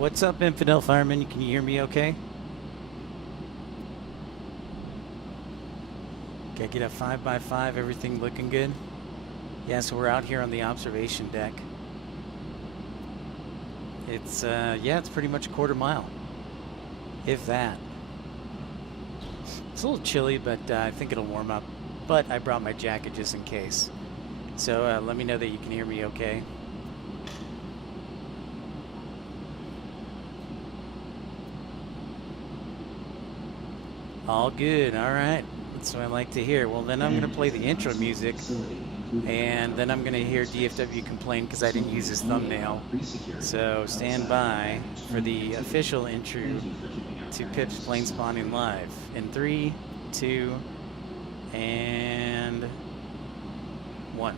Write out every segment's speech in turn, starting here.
What's up, Infidel Fireman? Can you hear me okay? Okay, get a 5x5, everything looking good? Yeah, so we're out here on the observation deck. It's, yeah, it's pretty much a quarter mile, if that. It's a little chilly, but I think it'll warm up. But I brought my jacket just in case. So let me know that you can hear me okay. All good, all right. That's what I like to hear. Well, then I'm going to play the intro music, and then I'm going to hear DFW complain because I didn't use his thumbnail. So stand by for the official intro to Pip's Planespotting Live in 3, 2, and 1.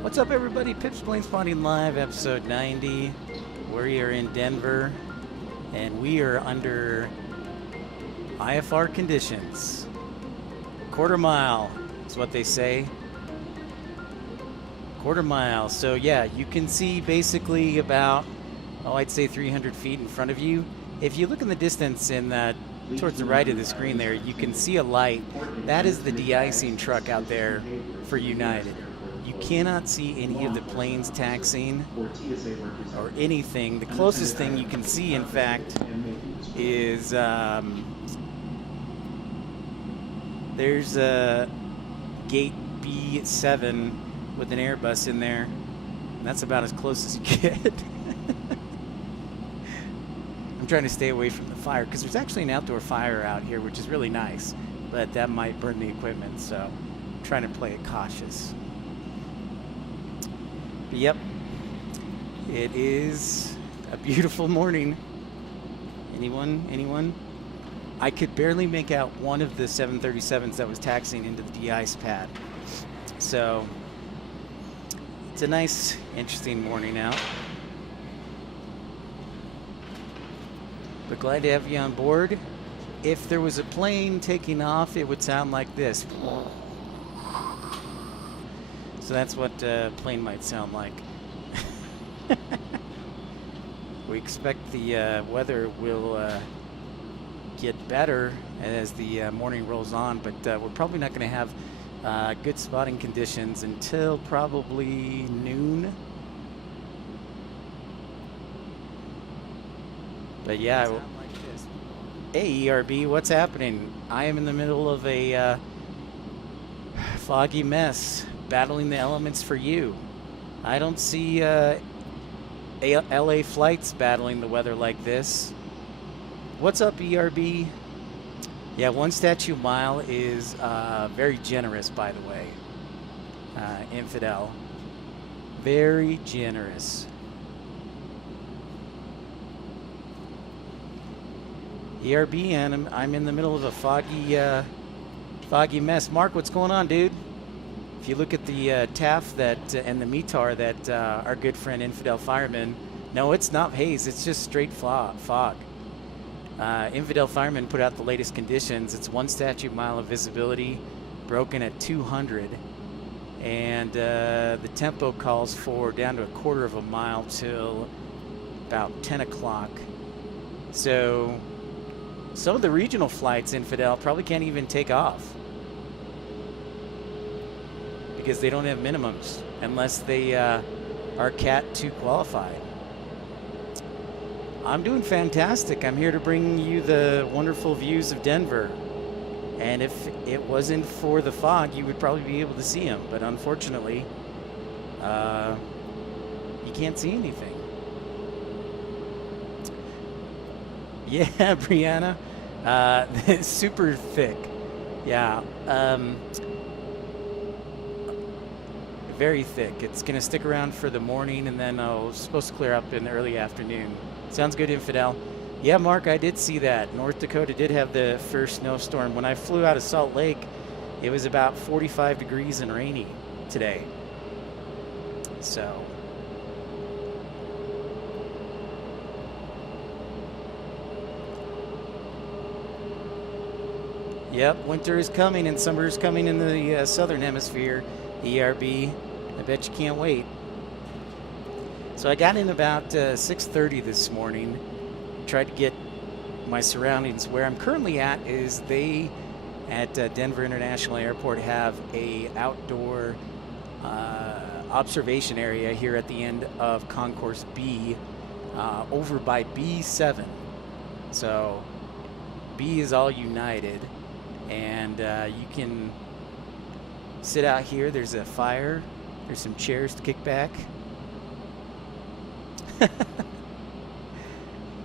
What's up, everybody? Pip's Planespotting Live, episode 90. We are in Denver, and we are under IFR conditions. Quarter mile is what they say. Quarter mile. So yeah, you can see basically about, I'd say 300 feet in front of you. If you look in the distance in that towards the right of the screen there, you can see a light. That is the de-icing truck out there for United. You cannot see any of the planes taxiing or anything. The closest thing you can see, in fact, is there's a gate B7 with an Airbus in there. And that's about as close as you get. I'm trying to stay away from the fire because there's actually an outdoor fire out here, which is really nice, but that might burn the equipment, so I'm trying to play it cautious. Yep, it is a beautiful morning. Anyone? I could barely make out one of the 737s that was taxiing into the de-ice pad. So it's a nice, interesting morning out. But glad to have you on board. If there was a plane taking off, it would sound like this. So that's what a plane might sound like. We expect the weather will get better as the morning rolls on, but we're probably not going to have good spotting conditions until probably noon. But yeah, hey ERB, what's happening? I am in the middle of a foggy mess, battling the elements for you. I don't see LA flights battling the weather like this. What's up, ERB? Yeah, 1 statute mile is very generous, by the way. Infidel. Very generous. ERB, and I'm in the middle of a foggy mess. Mark, what's going on, dude? If you look at the TAF that and the METAR that our good friend Infidel Fireman, no, it's not haze, it's just straight fog. Infidel Fireman put out the latest conditions. It's 1 statute mile of visibility, broken at 200, and the tempo calls for down to a quarter of a mile till about 10 o'clock. So some of the regional flights, Infidel, probably can't even take off because they don't have minimums unless they are Cat 2 qualified. I'm doing fantastic. I'm here to bring you the wonderful views of Denver. And if it wasn't for the fog, you would probably be able to see them. But unfortunately, you can't see anything. Yeah, Brianna. Super thick. Yeah. Very thick. It's going to stick around for the morning, and then it's supposed to clear up in the early afternoon. Sounds good, Infidel. Yeah, Mark, I did see that. North Dakota did have the first snowstorm. When I flew out of Salt Lake, it was about 45 degrees and rainy today. So yep, winter is coming and summer is coming in the southern hemisphere. ERB, I bet you can't wait. So I got in about 6:30 this morning. Tried to get my surroundings. Where I'm currently at is they at Denver International Airport have a outdoor observation area here at the end of Concourse B over by B7. So B is all united, and you can sit out here. There's a fire. There's some chairs to kick back.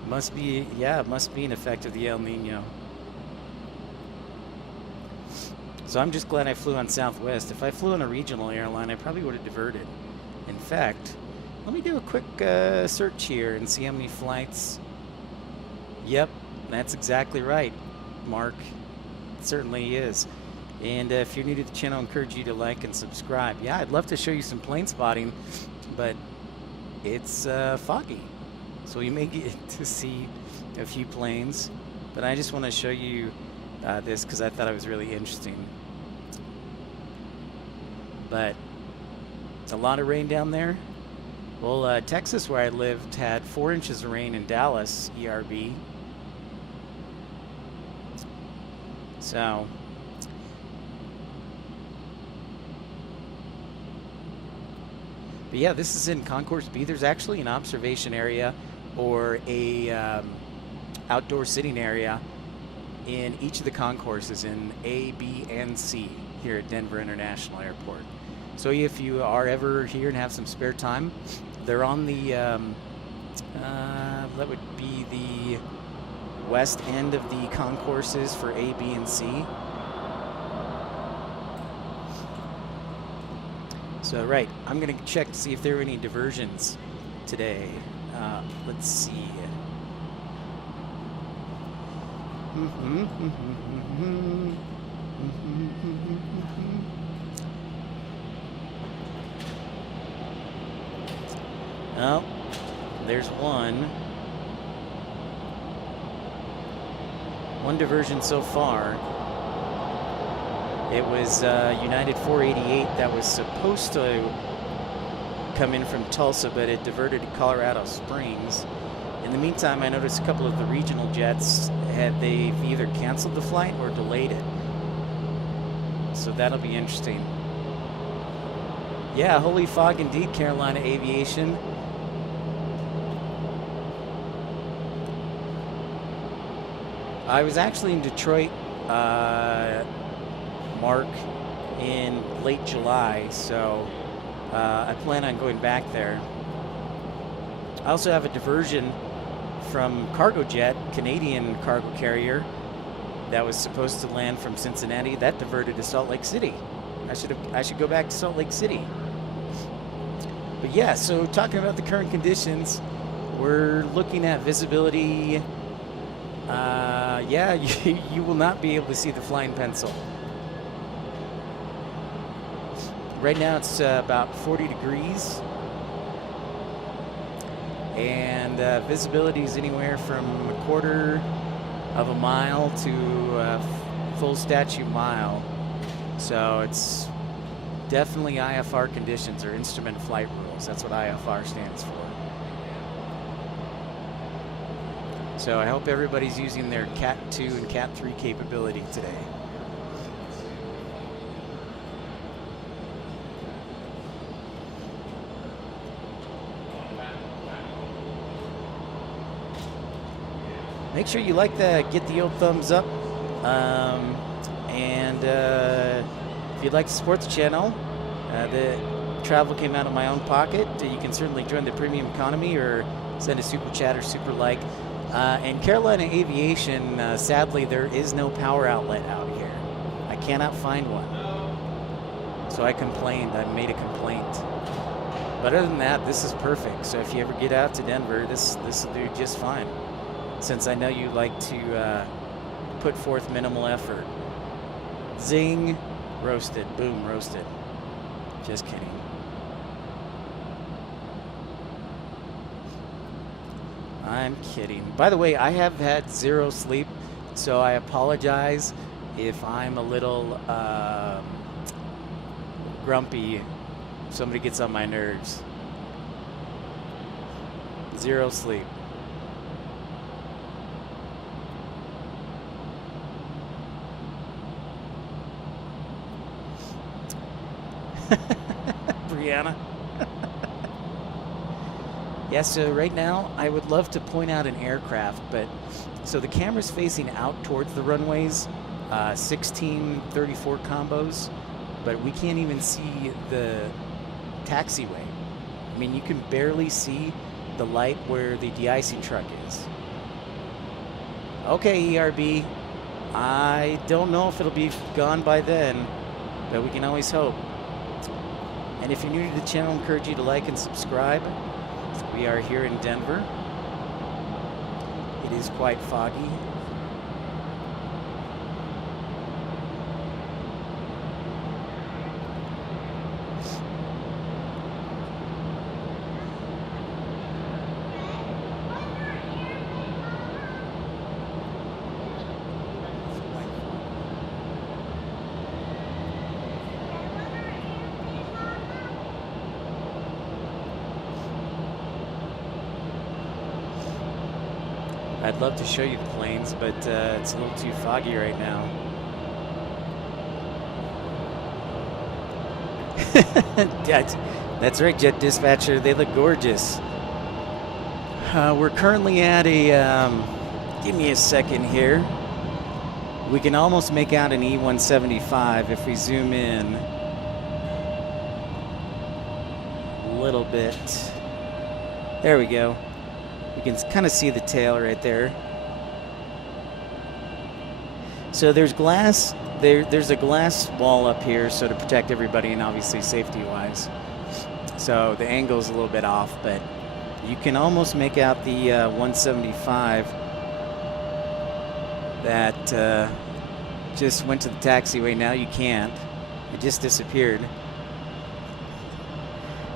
Must be, yeah, it must be an effect of the El Nino. So I'm just glad I flew on Southwest. If I flew on a regional airline, I probably would have diverted. In fact, let me do a quick search here and see how many flights. Yep, that's exactly right, Mark. It certainly is. And if you're new to the channel, I encourage you to like and subscribe. Yeah, I'd love to show you some plane spotting, but it's foggy. So we may get to see a few planes, but I just want to show you this because I thought it was really interesting. But a lot of rain down there. Well, Texas, where I lived, had 4 inches of rain in Dallas, ERB. So but yeah, this is in Concourse B. There's actually an observation area or a outdoor sitting area in each of the concourses in A, B, and C here at Denver International Airport. So if you are ever here and have some spare time, they're on the, that would be the west end of the concourses for A, B, and C. So, right, I'm going to check to see if there are any diversions today. Let's see. Oh, there's one. One diversion so far. It was United 488 that was supposed to come in from Tulsa, but it diverted to Colorado Springs. In the meantime, I noticed a couple of the regional jets they've either canceled the flight or delayed it. So that'll be interesting. Yeah, holy fog indeed, Carolina Aviation. I was actually in Detroit, Mark, in late July, so I plan on going back there. I also have a diversion from Cargojet, Canadian cargo carrier, that was supposed to land from Cincinnati. That diverted to Salt Lake City. I should go back to Salt Lake City. But yeah, so talking about the current conditions, we're looking at visibility. Yeah, you will not be able to see the flying pencil. Right now it's about 40 degrees. And visibility is anywhere from a quarter of a mile to a full statute mile. So it's definitely IFR conditions, or instrument flight rules. That's what IFR stands for. So I hope everybody's using their Cat 2 and Cat 3 capability today. Make sure you get the old thumbs up. And if you'd like to support the channel, the travel came out of my own pocket. You can certainly join the premium economy or send a super chat or super like. And Carolina Aviation, sadly, there is no power outlet out here. I cannot find one. So I complained. I made a complaint. But other than that, this is perfect. So if you ever get out to Denver, this will do just fine. Since I know you like to put forth minimal effort. Zing, roasted, boom, roasted. Just kidding. I'm kidding. By the way, I have had zero sleep, so I apologize if I'm a little grumpy. Somebody gets on my nerves. Zero sleep. Brianna. Yeah, so right now I would love to point out an aircraft, but so the camera's facing out towards the runways, 1634 combos, but we can't even see the taxiway. I mean, you can barely see the light where the de-icing truck is. Okay, ERB. I don't know if it'll be gone by then, but we can always hope. And if you're new to the channel, I encourage you to like and subscribe. We are here in Denver. It is quite foggy. I'd love to show you the planes, but it's a little too foggy right now. That's right, Jet Dispatcher. They look gorgeous. We're currently at a, give me a second here. We can almost make out an E-175 if we zoom in a little bit. There we go. You can kind of see the tail right there. So there's glass. There's a glass wall up here, so to protect everybody and obviously safety-wise. So the angle's a little bit off, but you can almost make out the 175 that just went to the taxiway. Now you can't. It just disappeared.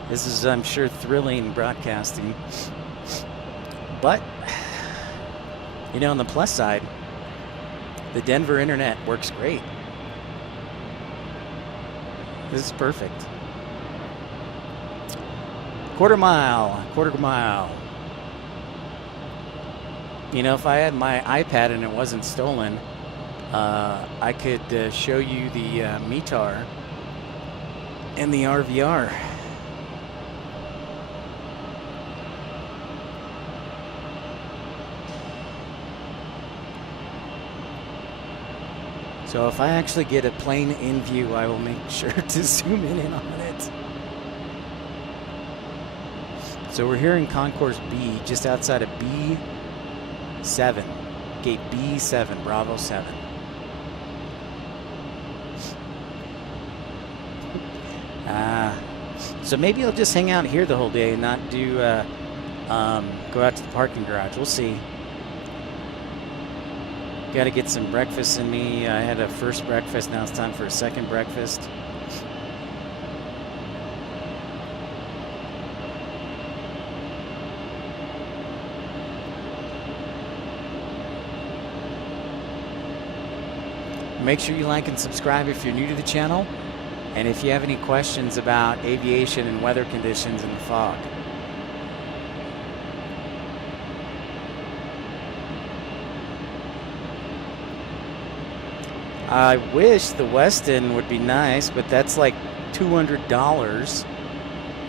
This is, I'm sure, thrilling broadcasting. But, you know, on the plus side, the Denver internet works great. This is perfect. Quarter mile. You know, if I had my iPad and it wasn't stolen, I could show you the METAR and the RVR. So if I actually get a plane in view, I will make sure to zoom in on it. So we're here in Concourse B, just outside of B7, gate B7, Bravo 7. So maybe I'll just hang out here the whole day and not do go out to the parking garage. We'll see. Got to get some breakfast in me. I had a first breakfast. Now it's time for a second breakfast. Make sure you like and subscribe if you're new to the channel. And if you have any questions about aviation and weather conditions in the fog. I wish the Westin would be nice, but that's like $200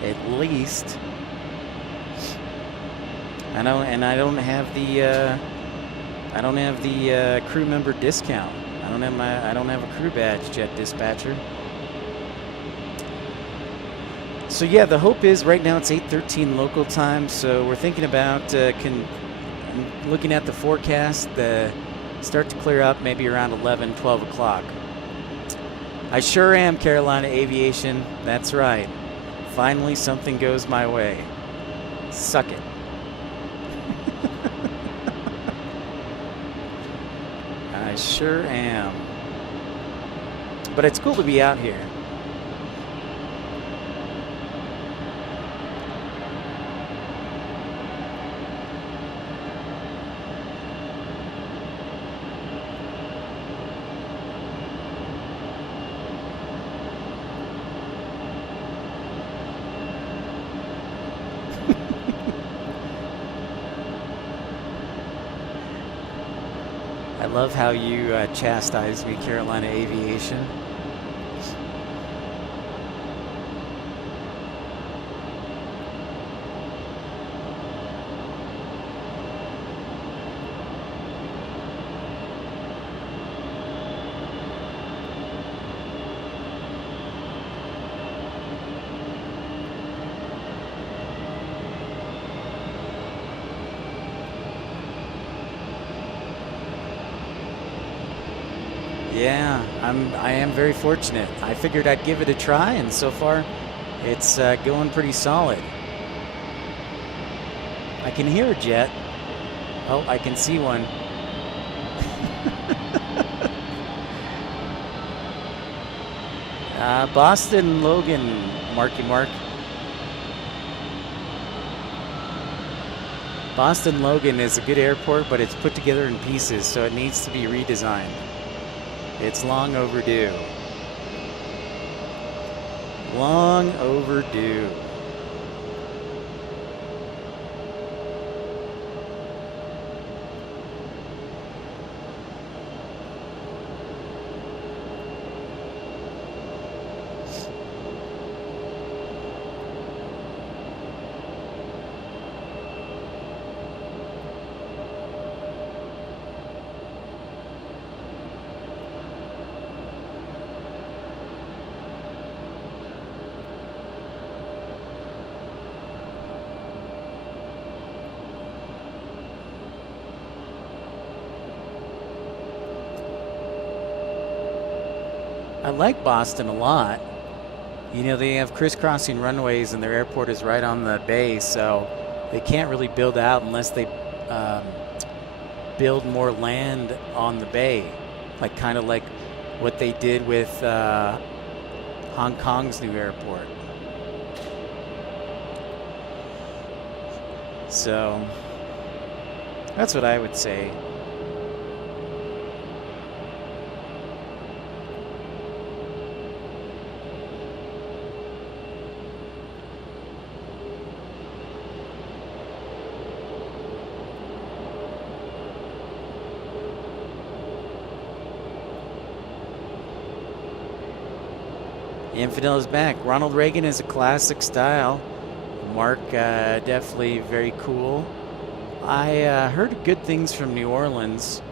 at least. I don't have the crew member discount. I don't have a crew badge, Jet Dispatcher. So yeah, the hope is right now it's 8:13 local time. So we're thinking about looking at the forecast. Start to clear up maybe around 11, 12 o'clock. I sure am, Carolina Aviation. That's right. Finally, something goes my way. Suck it. I sure am. But it's cool to be out here. I love how you chastise me, Carolina Aviation. Yeah, I am very fortunate. I figured I'd give it a try, and so far, it's going pretty solid. I can hear a jet. Oh, I can see one. Boston Logan, Marky Mark. Boston Logan is a good airport, but it's put together in pieces, so it needs to be redesigned. It's long overdue. Long overdue. I like Boston a lot. You know, they have crisscrossing runways and their airport is right on the bay, so they can't really build out unless they build more land on the bay, like kind of like what they did with Hong Kong's new airport. So that's what I would say. Infidel is back. Ronald Reagan is a classic style. Mark, definitely very cool. I heard good things from New Orleans.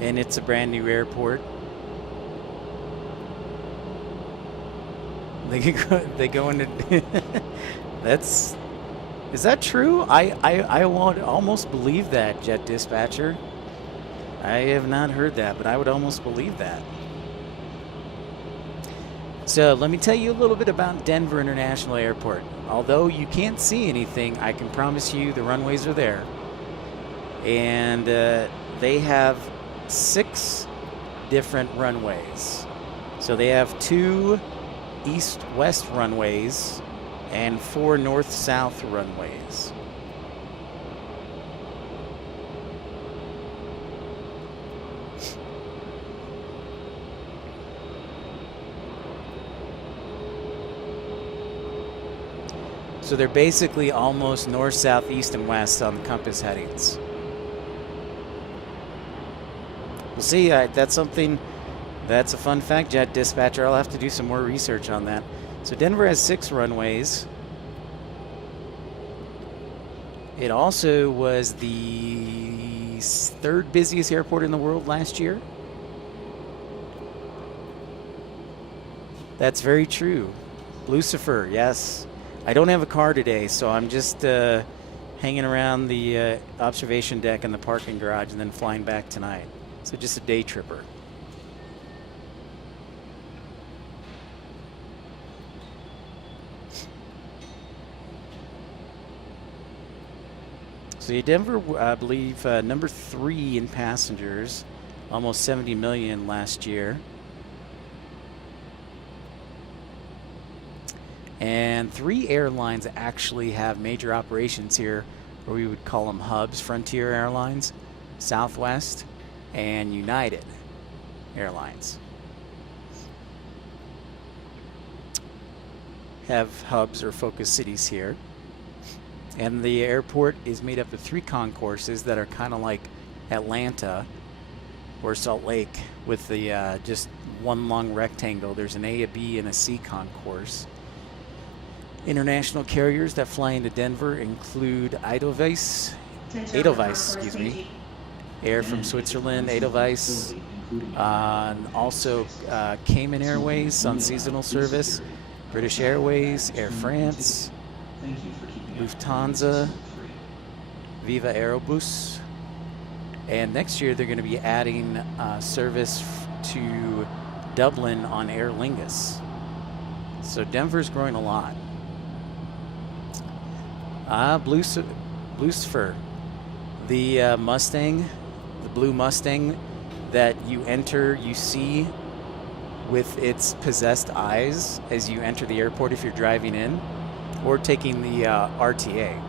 And it's a brand new airport. They go into... Is that true? I would almost believe that, Jet Dispatcher. I have not heard that, but I would almost believe that. So let me tell you a little bit about Denver International Airport. Although you can't see anything, I can promise you the runways are there. And they have 6 different runways. So they have 2 east-west runways and 4 north-south runways. So they're basically almost north, south, east, and west on the compass headings. We'll see. That's a fun fact, Jet Dispatcher. I'll have to do some more research on that. So Denver has 6 runways. It also was the 3rd busiest airport in the world last year. That's very true. Lucifer, yes. I don't have a car today, so I'm just hanging around the observation deck and the parking garage and then flying back tonight. So just a day tripper. So Denver, I believe, number 3 in passengers, almost 70 million last year. And 3 airlines actually have major operations here, or we would call them hubs: Frontier Airlines, Southwest, and United Airlines. Have hubs or focus cities here. And the airport is made up of 3 concourses that are kind of like Atlanta or Salt Lake with the just one long rectangle. There's an A, a B, and a C concourse. International carriers that fly into Denver include Edelweiss, excuse me, Air from Switzerland, Edelweiss, and also Cayman Airways on seasonal service, British Airways, Air France, Lufthansa, Viva Aerobus, and next year they're going to be adding service to Dublin on Aer Lingus. So Denver's growing a lot. Lucifer, the Mustang, the blue Mustang that you see with its possessed eyes as you enter the airport if you're driving in or taking the RTA.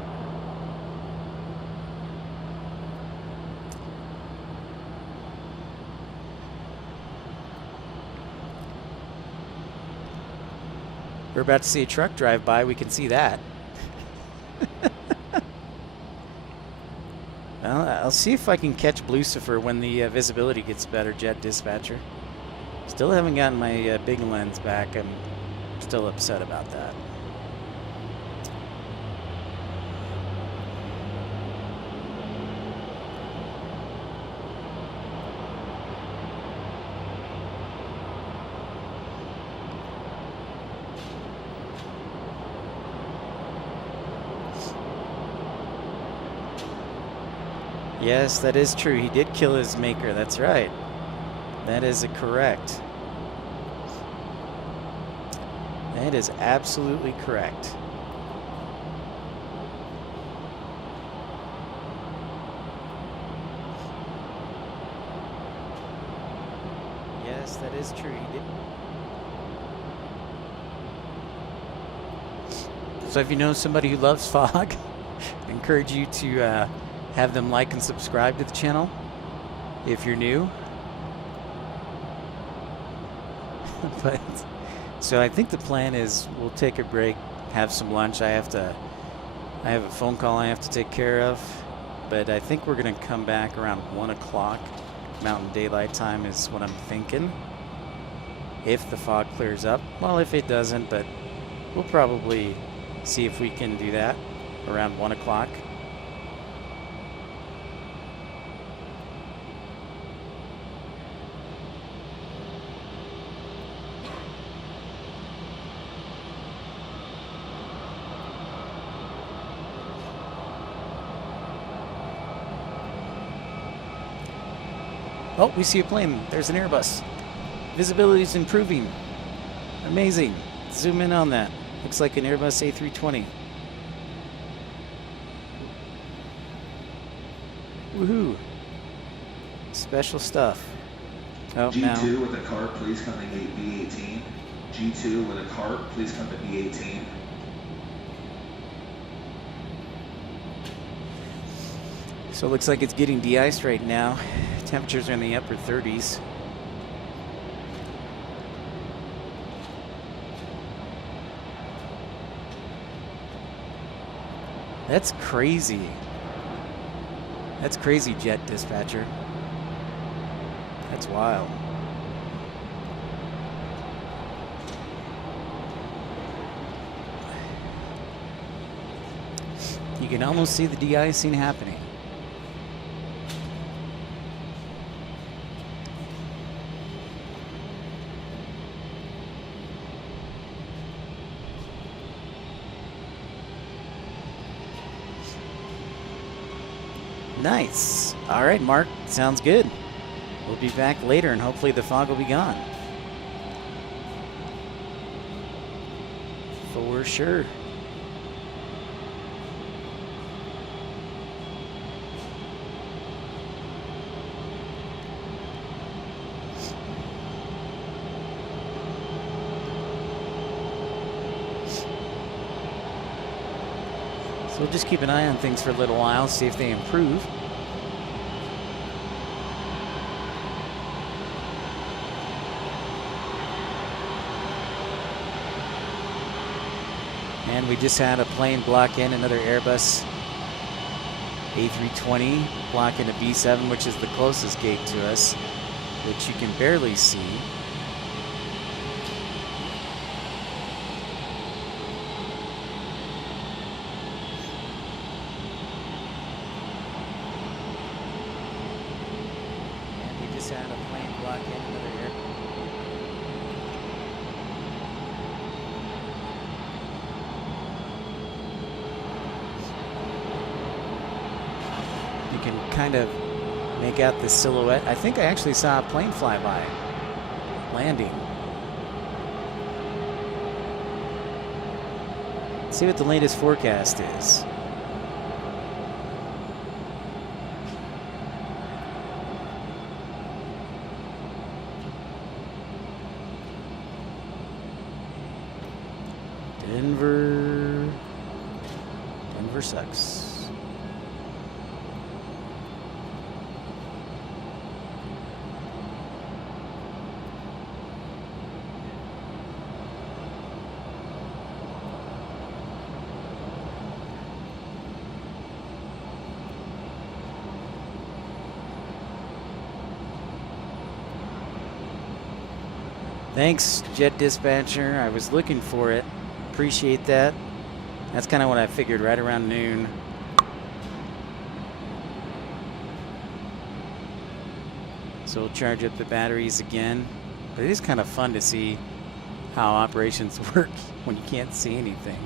We're about to see a truck drive by. We can see that. Well, I'll see if I can catch Lucifer when the visibility gets better, Jet Dispatcher. Still haven't gotten my big lens back. I'm still upset about that. Yes, that is true. He did kill his maker. That's right. That is correct. That is absolutely correct. Yes, that is true. He did. So if you know somebody who loves fog, I encourage you to have them like and subscribe to the channel if you're new. But so I think the plan is we'll take a break, have some lunch. I have a phone call I have to take care of, but I think we're gonna come back around 1 o'clock Mountain Daylight Time is what I'm thinking, if the fog clears up. Well, if it doesn't, but we'll probably see if we can do that around 1 o'clock. Oh, we see a plane. There's an Airbus. Visibility is improving. Amazing. Zoom in on that. Looks like an Airbus A320. Woohoo. Special stuff. Oh, G2 now. with a cart, please come to gate B18. G2 with a cart, please come to B18. So it looks like it's getting de-iced right now. Temperatures are in the upper 30s. That's crazy. That's crazy, Jet Dispatcher. That's wild. You can almost see the de-icing happening. Nice. All right, Mark. Sounds good. We'll be back later, and hopefully the fog will be gone. For sure. So we'll just keep an eye on things for a little while, see if they improve. And we just had a plane block in another Airbus A320 blocking a B7, which is the closest gate to us, which you can barely see. And we just had a plane block in another air. You can kind of make out the silhouette. I think I actually saw a plane fly by, landing. Let's see what the latest forecast is. Denver sucks. Thanks, Jet Dispatcher. I was looking for it. Appreciate that. That's kind of what I figured, right around noon. So we'll charge up the batteries again. But it is kind of fun to see how operations work when you can't see anything.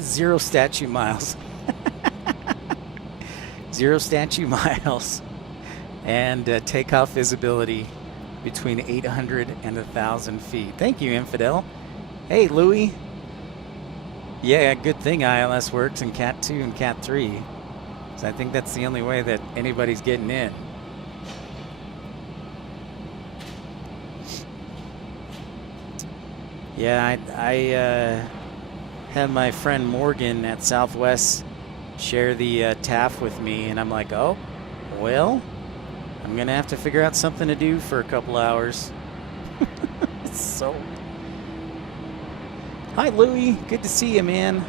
Zero statute miles. Zero statute miles. And takeoff visibility between 800 and 1,000 feet. Thank you, Infidel. Hey, Louie. Yeah, good thing ILS works in Cat 2 and Cat 3. So I think that's the only way that anybody's getting in. Yeah, I had my friend Morgan at Southwest share the TAF with me, and I'm like, oh, well, I'm gonna have to figure out something to do for a couple hours. So, hi Louie, good to see you, man.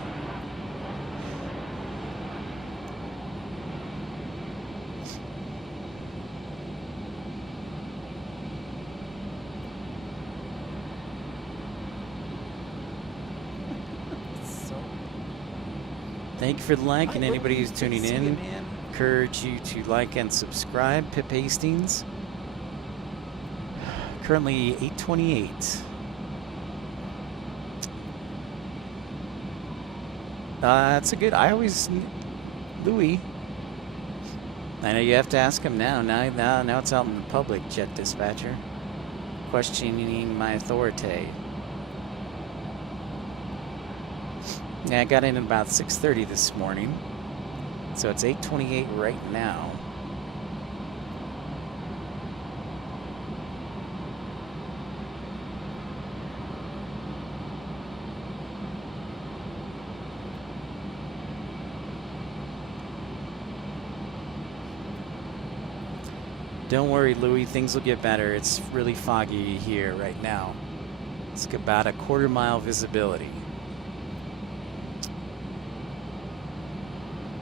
Thank you for the like, and anybody who's tuning in, encourage you to like and subscribe. Pip Hastings. Currently 828. That's a good. I always, Louis. I know you have to ask him now. Now it's out in the public, Jet Dispatcher, questioning my authority. Yeah, I got in at about 6:30 this morning, so it's 8:28 right now. Don't worry, Louie, things will get better. It's really foggy here right now. It's about a quarter-mile visibility.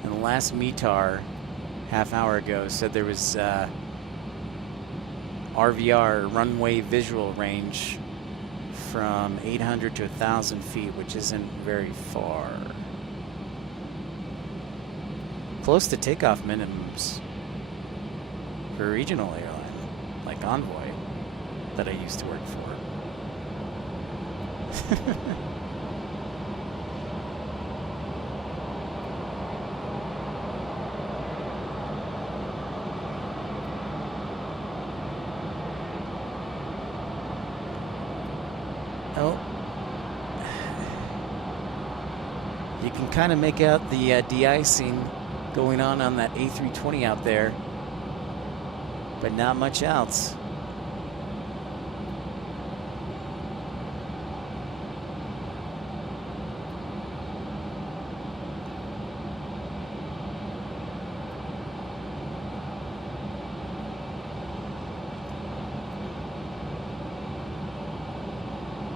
And the last METAR, half hour ago, said there was RVR, runway visual range, from 800 to 1,000 feet, which isn't very far. Close to takeoff minimums for a regional airline, like Envoy, that I used to work for. Oh, you can kind of make out the de-icing going on that A320 out there, but not much else.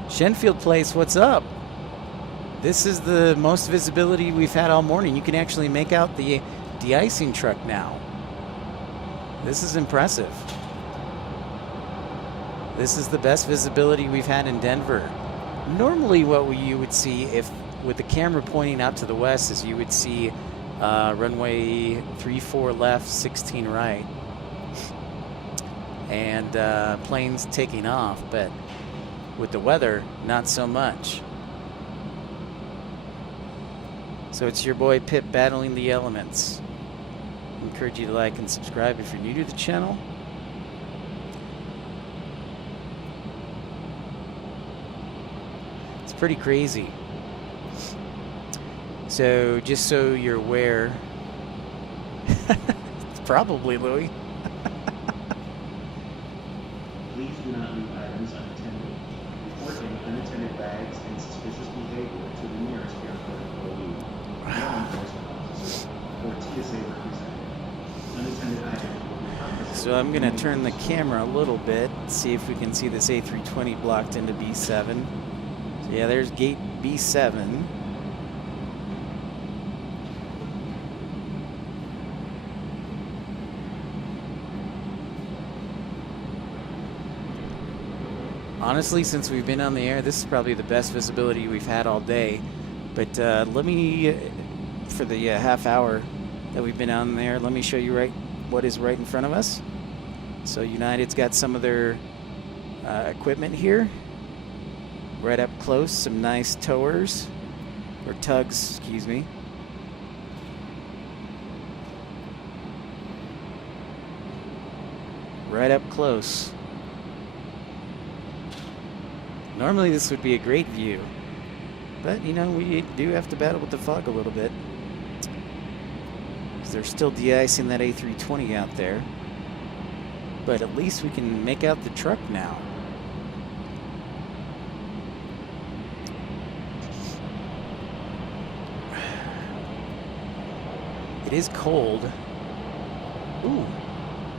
Shenfield Place, what's up? This is the most visibility we've had all morning. You can actually make out the de-icing truck now. This is impressive. This is the best visibility we've had in Denver. Normally what you would see, if with the camera pointing out to the west, is you would see runway 34 left, 16 right, and planes taking off, but with the weather, not so much. So it's your boy Pip battling the elements. I encourage you to like and subscribe if you're new to the channel. It's pretty crazy. So just so you're aware, it's probably Louis. Please do not leave items unattended. Report any unattended bags and suspicious behavior to the nearest airport employee, law enforcement officer, or TSA representative. Unattended items will be confiscated. So I'm going to turn the camera a little bit, see if we can see this A320 blocked into B7. So yeah, there's gate B7. Honestly, since we've been on the air, this is probably the best visibility we've had all day. But let me, for the half hour that we've been on there, let me show you what is right in front of us. So United's got some of their equipment here, right up close. Some nice towers, or tugs, excuse me. Right up close. Normally this would be a great view, but you know, we do have to battle with the fog a little bit, because they're still de-icing that A320 out there. But at least we can make out the truck now. It is cold. Ooh,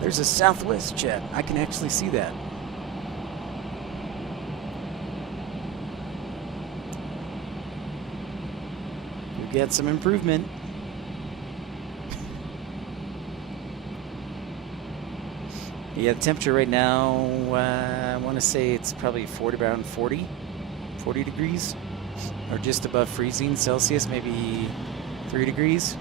there's a Southwest jet. I can actually see that. Get some improvement. Yeah, the temperature right now, I want to say it's probably around 40 degrees, or just above freezing Celsius, maybe 3 degrees.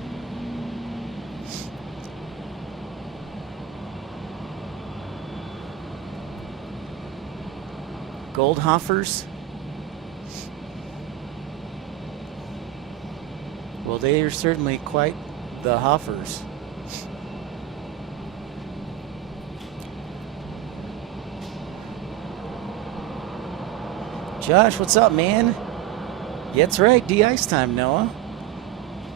Goldhoffers. Well, they are certainly quite the Hoffers. Josh, what's up, man? Yeah, that's right, de-ice time, Noah.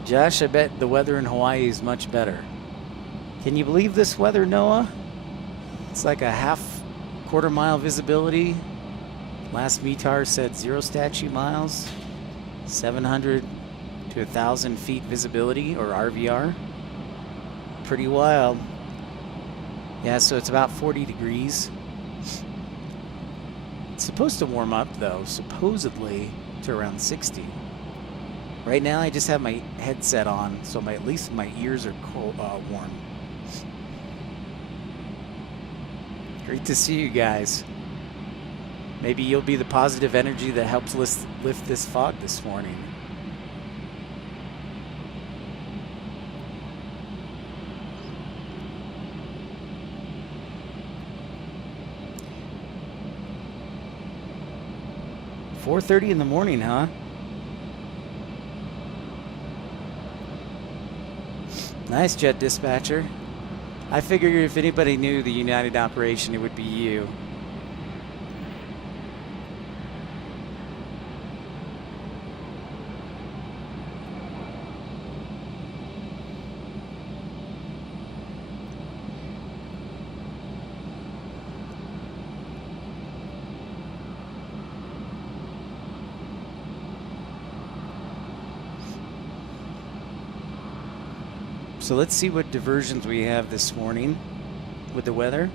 Josh, I bet the weather in Hawaii is much better. Can you believe this weather, Noah? It's like a quarter-mile visibility. Last METAR said 0 statute miles, 700 to 1,000 feet visibility, or RVR. Pretty wild. Yeah, so it's about 40 degrees. It's supposed to warm up, though, supposedly to around 60. Right now, I just have my headset on, so at least my ears are cold, warm. Great to see you guys. Maybe you'll be the positive energy that helps lift this fog this morning. $4:30 in the morning, huh? Nice, Jet Dispatcher. I figured if anybody knew the United operation, it would be you. So let's see what diversions we have this morning with the weather.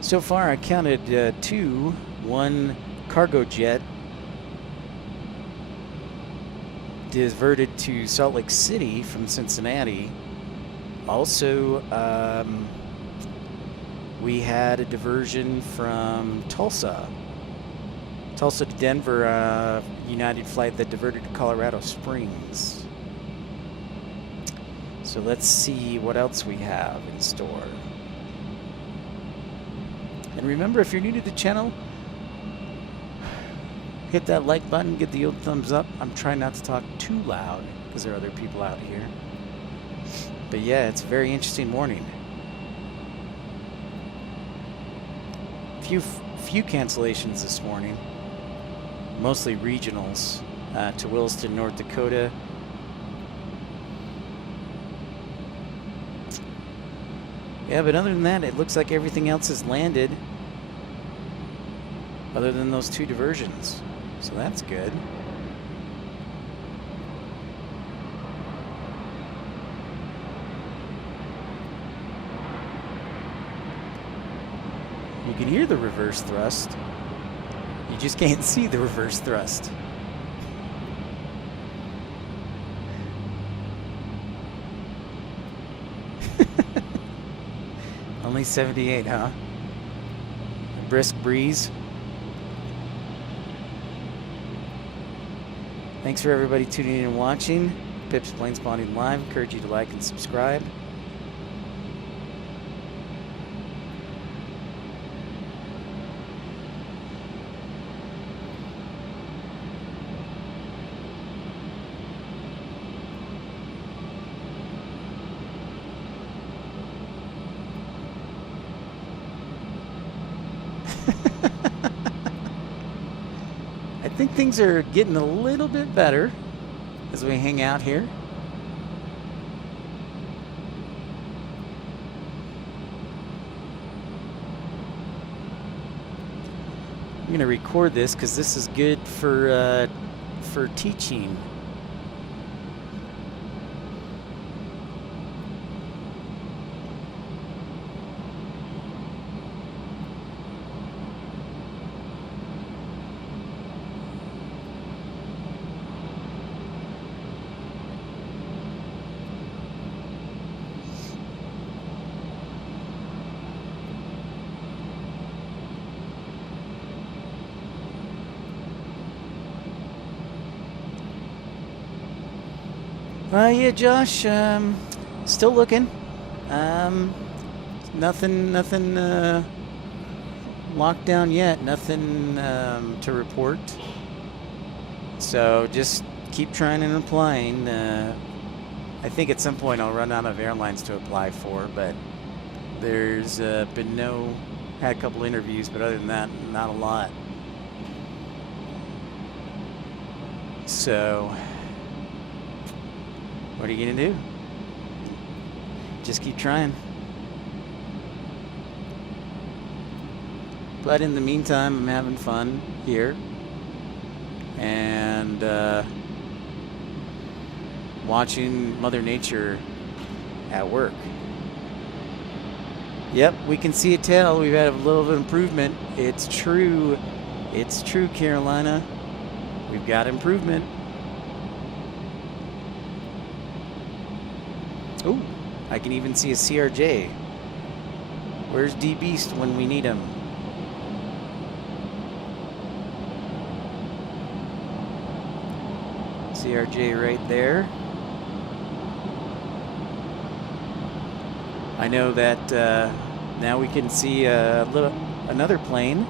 So far, I counted 2. One cargo jet diverted to Salt Lake City from Cincinnati. Also, we had a diversion from Tulsa to Denver, United flight that diverted to Colorado Springs. So let's see what else we have in store. And remember, if you're new to the channel, hit that like button, get the old thumbs up. I'm trying not to talk too loud because there are other people out here. But yeah, it's a very interesting morning. Few cancellations this morning, mostly regionals to Williston, North Dakota. Yeah, but other than that, it looks like everything else has landed other than those 2 diversions. So that's good. You can hear the reverse thrust. You just can't see the reverse thrust. Only 78, huh? A brisk breeze. Thanks for everybody tuning in and watching. Pip's Planespotting Live. Encourage you to like and subscribe. I think things are getting a little bit better as we hang out here. I'm going to record this because this is good for teaching. Yeah, Josh, still looking. Nothing locked down yet. Nothing to report. So just keep trying and applying. I think at some point I'll run out of airlines to apply for, but there's been had a couple interviews, but other than that, not a lot. So what are you gonna do? Just keep trying. But in the meantime, I'm having fun here and watching Mother Nature at work. Yep, we can see a tail. We've had a little bit of improvement. It's true. It's true, Carolina. We've got improvement. Ooh, I can even see a CRJ. Where's D-Beast when we need him? CRJ right there. I know that now we can see another plane.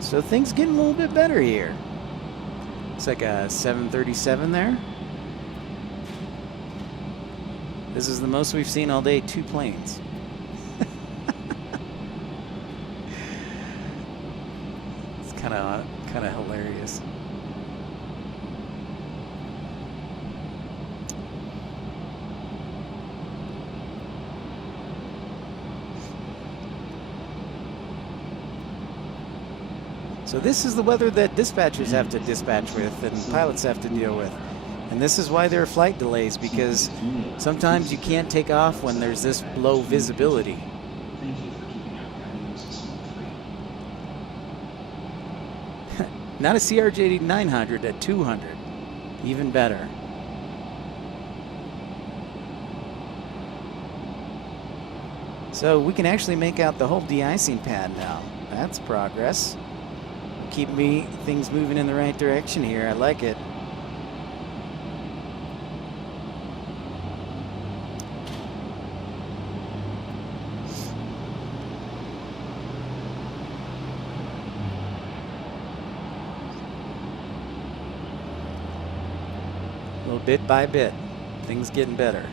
So things getting a little bit better here. It's like a 737 there. This is the most we've seen all day, 2 planes. It's kind of hilarious. So this is the weather that dispatchers have to dispatch with and pilots have to deal with. And this is why there are flight delays, because sometimes you can't take off when there's this low visibility. Thank you for keeping our guiding system free. Not a CRJ 900 at 200. Even better. So we can actually make out the whole de-icing pad now. That's progress. Keep things moving in the right direction here. I like it. A little bit by bit, things getting better.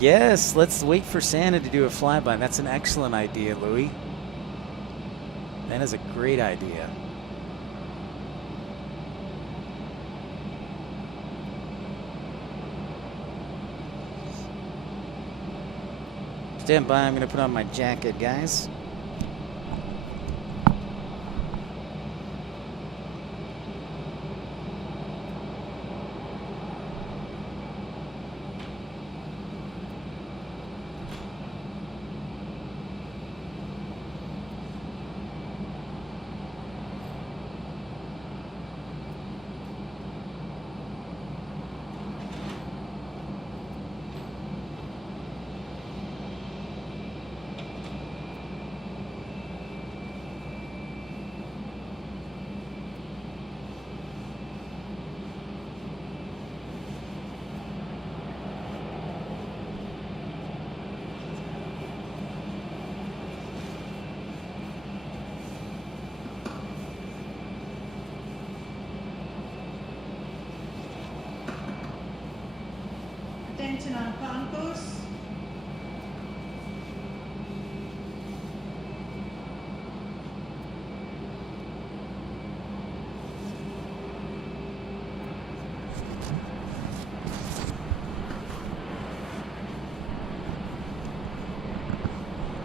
Yes, let's wait for Santa to do a flyby. That's an excellent idea, Louis. That is a great idea. Stand by, I'm going to put on my jacket, guys. Attention on concourse.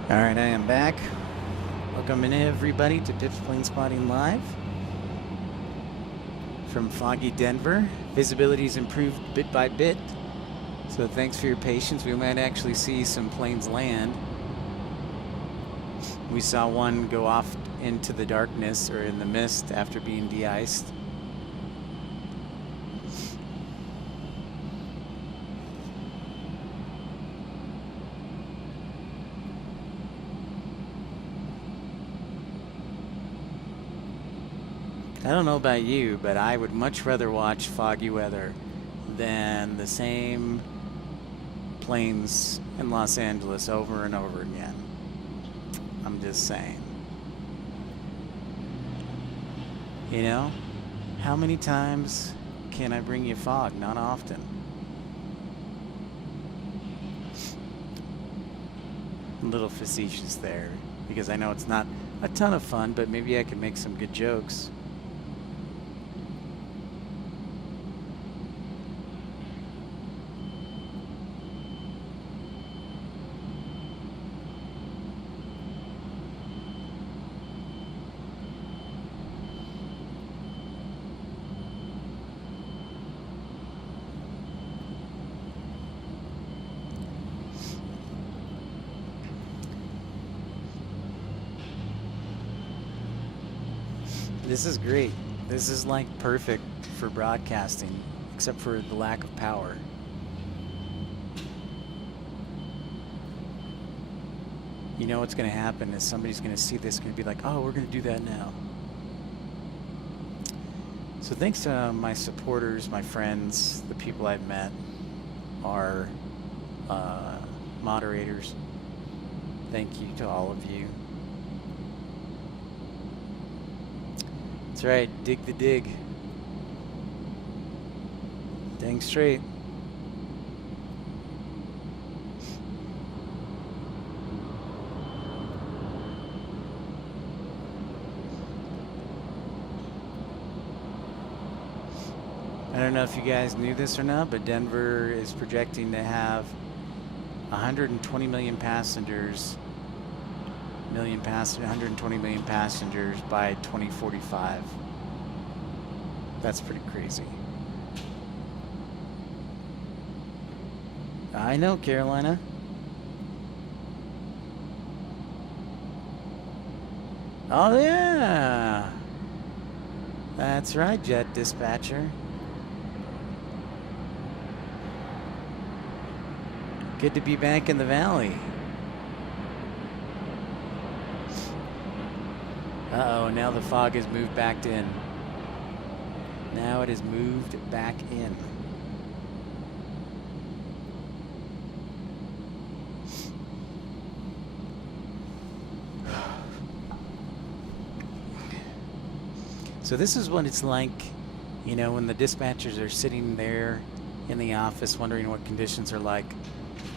All right, I am back. Welcome in everybody to Pips Planespotting Live from foggy Denver. Visibility's improved bit by bit, so thanks for your patience. We might actually see some planes land. We saw one go off into the darkness or in the mist after being de-iced. I don't know about you, but I would much rather watch foggy weather than the same planes in Los Angeles over and over again. I'm just saying. You know, how many times can I bring you fog? Not often. A little facetious there, because I know it's not a ton of fun, but maybe I can make some good jokes. This is great. This is like perfect for broadcasting, except for the lack of power. You know what's going to happen is somebody's going to see this, going to be like, oh, we're going to do that now. So thanks to my supporters, my friends, the people I've met, our moderators. Thank you to all of you. That's right, dig the dig. Dang straight. I don't know if you guys knew this or not, but Denver is projecting to have 120 million passengers, 120 million passengers by 2045. That's pretty crazy. I know, Carolina. Oh yeah, that's right, Jet Dispatcher. Good to be back in the valley. Uh-oh, now the fog has moved back in. Now it has moved back in. So this is what it's like, you know, when the dispatchers are sitting there in the office wondering what conditions are like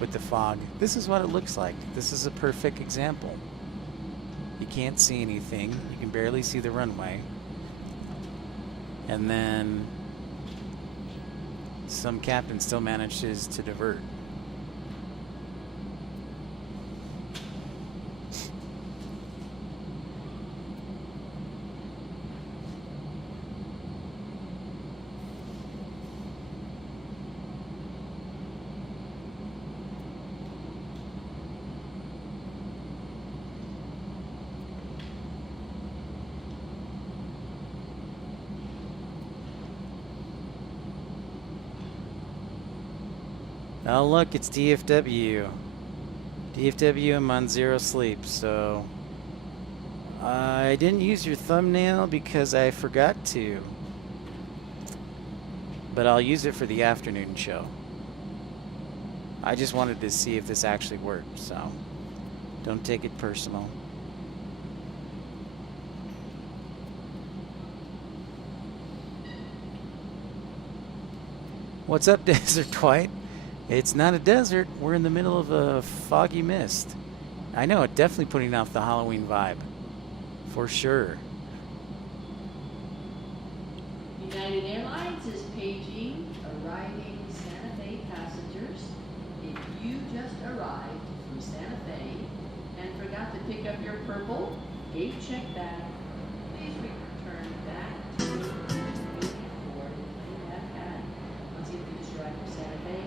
with the fog. This is what it looks like. This is a perfect example. You can't see anything. You can barely see the runway. And then some captain still manages to divert. Oh look, it's DFW. DFW, I'm on 0 sleep, so I didn't use your thumbnail because I forgot to. But I'll use it for the afternoon show. I just wanted to see if this actually worked, so don't take it personal. What's up, Desert Dwight? It's not a desert. We're in the middle of a foggy mist. I know, it's definitely putting off the Halloween vibe. For sure. United Airlines is paging arriving Santa Fe passengers. If you just arrived from Santa Fe and forgot to pick up your purple gate check bag, please return back to the gate for the plane have had. Once again, if you just arrived from Santa Fe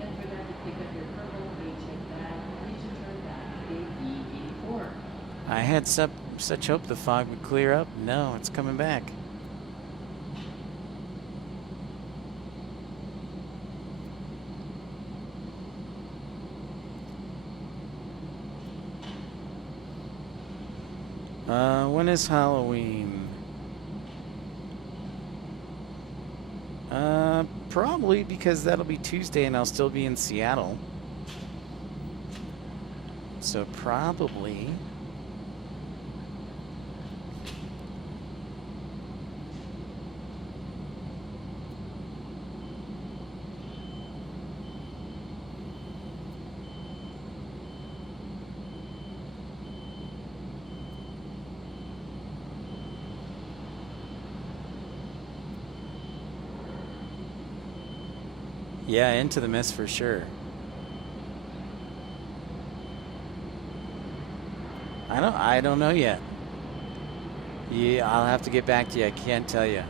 and forgot to pick up your purple gate check bag, please return back to gate E84. I had such hope the fog would clear up. No, it's coming back. When is Halloween? Probably because that'll be Tuesday and I'll still be in Seattle. So probably. Yeah, into the mist for sure. I don't know yet. Yeah, I'll have to get back to you. I can't tell you.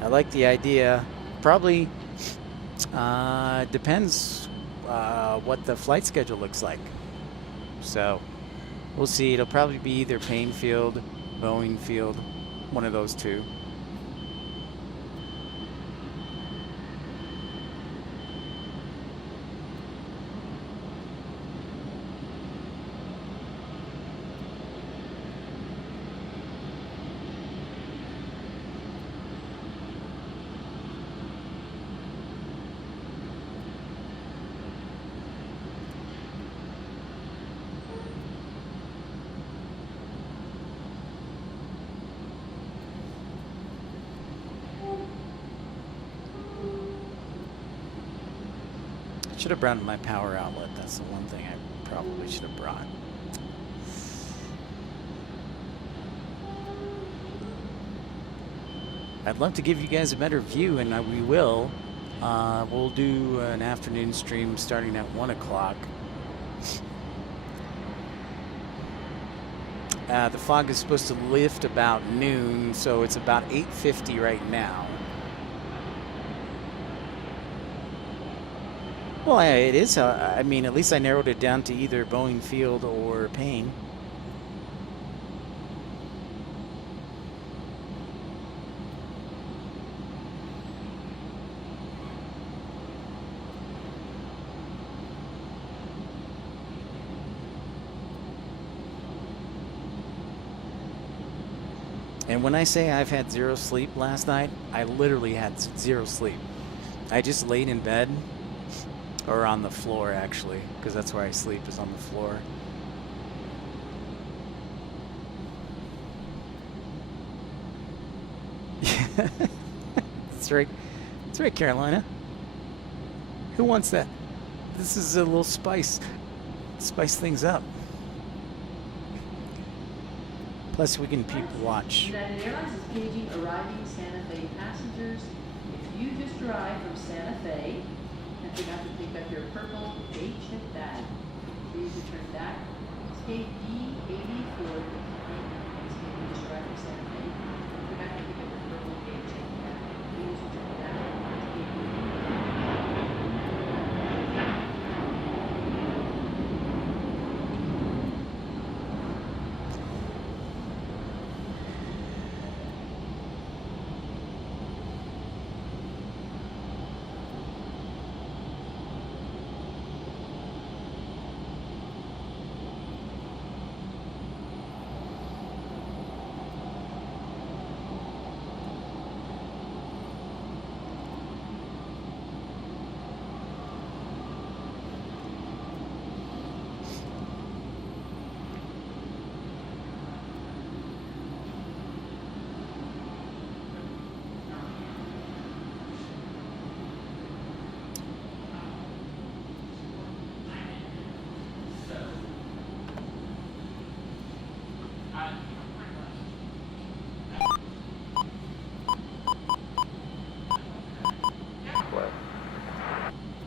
I like the idea. Probably depends what the flight schedule looks like. So we'll see. It'll probably be either Payne Field, Boeing Field, one of those two. Should have brought my power outlet. That's the one thing I probably should have brought. I'd love to give you guys a better view, and we will. We'll do an afternoon stream starting at 1 o'clock. The fog is supposed to lift about noon, so it's about 8:50 right now. Well, it is. I mean, at least I narrowed it down to either Boeing Field or Payne. And when I say I've had zero sleep last night, I literally had zero sleep. I just laid in bed, or on the floor actually, because that's where I sleep, is on the floor. Yeah, that's right. That's right, Carolina. Who wants that? This is a little spice things up. Plus, we can people watch. United Airlines is paging arriving Santa Fe passengers. If you just arrived from Santa Fe and forgot to pick up your purple gate check bag, please return back. It's gate B84. It's you just arrived from Santa Fe and forgot to pick up your purple gate check bag. Please return back. It's gate B84.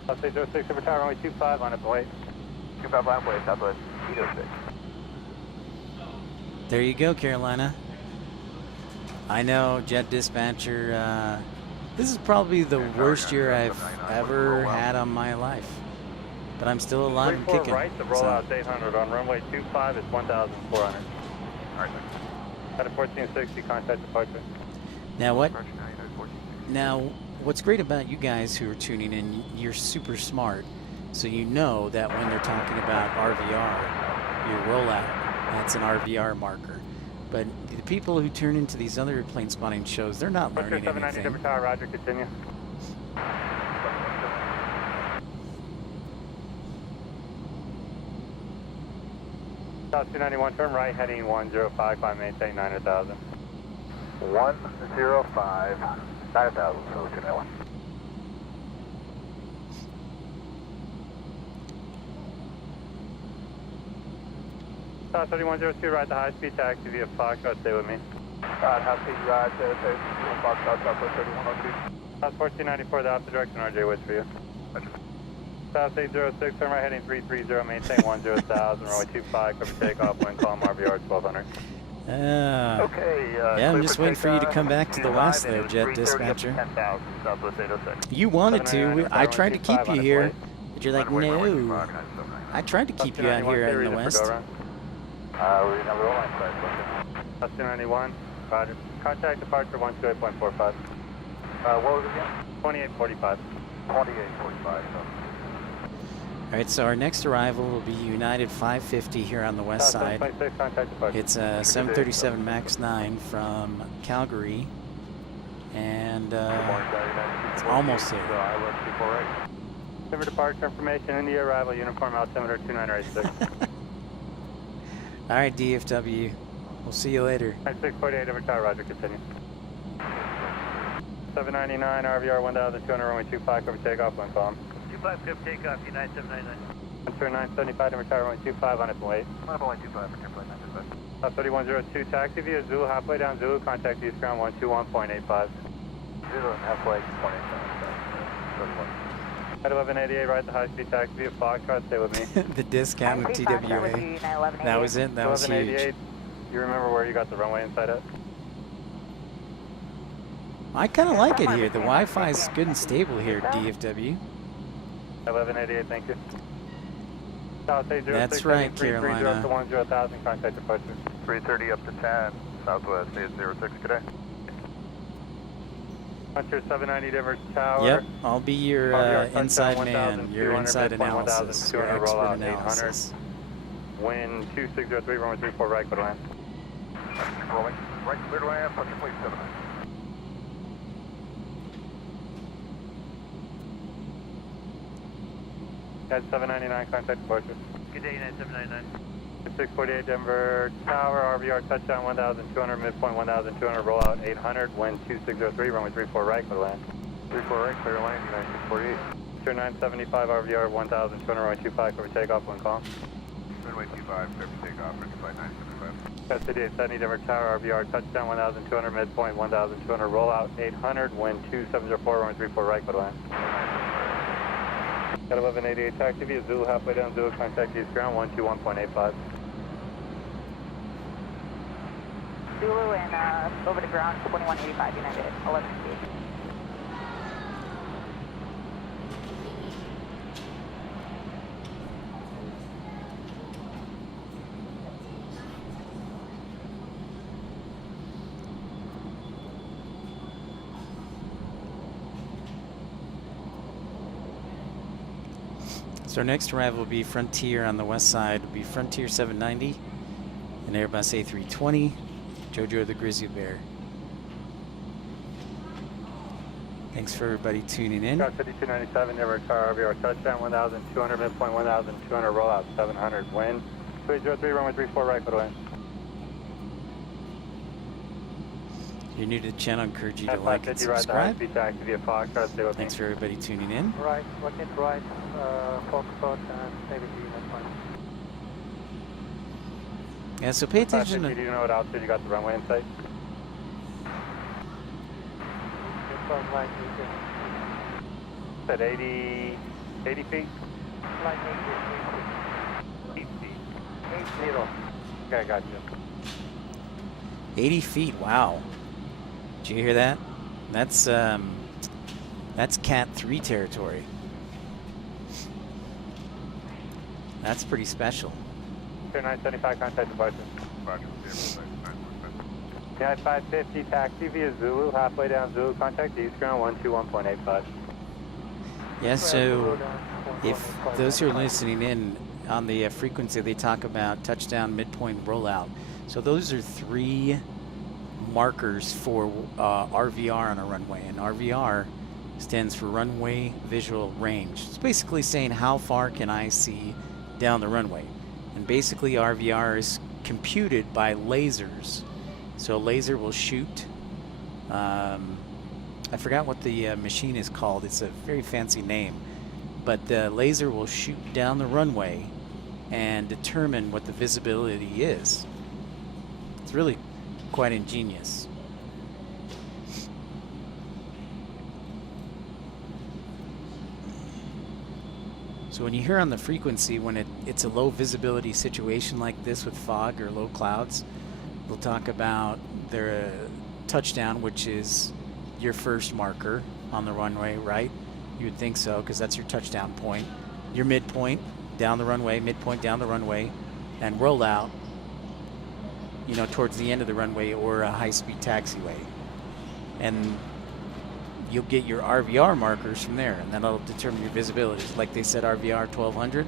I'll say 06 over tower runway 25 on up and wait. 25 line wait, Southwest 806. There you go, Carolina. I know, Jet Dispatcher. This is probably the worst year I've ever had on my life. But I'm still alive and kicking. Right, the rollout 800 on runway 25 is 1,400. Alright, at a 1460, contact departure. Now what? Now, what's great about you guys who are tuning in, you're super smart. So you know that when they're talking about RVR, your rollout, that's an RVR marker. But the people who tune into these other plane spotting shows, they're not learning 790 anything. Tower, roger, continue. South 291, turn right, heading 105, climb maintain 900,000. 105, 900,000, so 291. South 3102, ride the high-speed taxi via Foxtrot, stay with me. High-speed ride, Foxtrot, Southwest 3102. South 1494, the opposite direction, RJ waits for you. South 806, turn right heading 330, maintain 10,000, runway 25, cover takeoff, wind calm, RVR 1200. Okay, yeah, I'm just waiting for you to come back to the west there, Jet Dispatcher. 10,000, Southwest 806. You wanted to. I tried to keep you here, but you're like, no. I tried to keep you out here in the west. We're number 1 line, South 291, roger. Contact departure 128.45. What was it again? 2845. 2845, so. All right, so our next arrival will be United 550 here on the west side. It's a 737 MAX 9 from Calgary, and it's almost here. Denver departure information, India arrival, uniform altimeter 2986. All right, DFW, we'll see you later. 9648 over tower, roger, continue. 799, RVR 1200, runway 25, cover takeoff, wind calm. 25, cover takeoff, United 799. Turn 975, over tower, runway 25, on it and wait. Runway 25, return flight 975. 3102, taxi via Zulu, halfway down Zulu, contact east ground 121.85. 0 and halfway, 20. At 1188, ride the high-speed taxi via Foxtrot, stay with me. The discount with TWA. That was it. That was huge. 1188, you remember where you got the runway inside at? I kind of like it here. The Wi-Fi is good and stable here at DFW. 1188, thank you. That's right, Carolina. 10,000, contact departure. 330 up to 10, Southwest 806, good day. Hunter 790 Denver Tower. Yep, I'll be your inside man, your inside analysis, your expert analysis. Wind 2603, runway 34 right, clear to land. Rolling. Right, clear to land, punch your plate 79. At 799, contact departure. Good day, United 799. 648 Denver Tower, RVR touchdown 1,200, midpoint 1,200, rollout 800, wind 2603, runway 34 right, clear to land. 34 right, clear to land, United 648. 975 RVR 1,200, runway 25, cover takeoff, wind calm. Runway 25, clear for takeoff, rectify 975. City 870 Denver Tower, RVR touchdown 1,200, midpoint 1,200, rollout 800, wind 2704, runway 34 right, clear to land. At 1188 taxi via Zulu, halfway down Zulu, contact east ground 121.85. Zulu and over to ground 2185 United 1188. So our next arrival will be Frontier on the west side. It'll be Frontier 790, an Airbus A320, Jojo the Grizzly Bear. Thanks for everybody tuning in. Got 5297, Denver Tower, RVR touchdown 1,200, midpoint 1,200, rollout 700, wind 303, runway 34 right, clear to land. If you're new to the channel, I encourage you to At like and 550, ride the subscribe. high-speed taxi via Foxtrot, stay with me. Thanks for everybody tuning in. Right, looking right, Foxtrot, and maybe that's fine. Yeah, so pay attention 550, do to... you know what altitude you got the runway in sight? At 80 feet? Like 80 feet. 80. Okay, got you. 80 feet, wow. Did you hear that? That's Cat 3 territory. That's pretty special. 975, contact departure. Yeah, 550, taxi via Zulu, halfway down Zulu, contact east ground 121.85. Yeah, so if those who are listening in on the frequency, they talk about touchdown, midpoint, rollout. So those are three markers for RVR on a runway, and RVR stands for runway visual range. It's basically saying how far can I see down the runway, and basically RVR is computed by lasers. So a laser will shoot, I forgot what the machine is called, it's a very fancy name, but the laser will shoot down the runway and determine what the visibility is. It's really quite ingenious. So when you hear on the frequency, when it's a low visibility situation like this with fog or low clouds, they'll talk about their touchdown, which is your first marker on the runway, right? You would think so, because that's your touchdown point. Your midpoint down the runway, midpoint down the runway, and rollout, you know, towards the end of the runway or a high-speed taxiway. And you'll get your RVR markers from there, and that'll determine your visibility. Like they said, RVR 1200.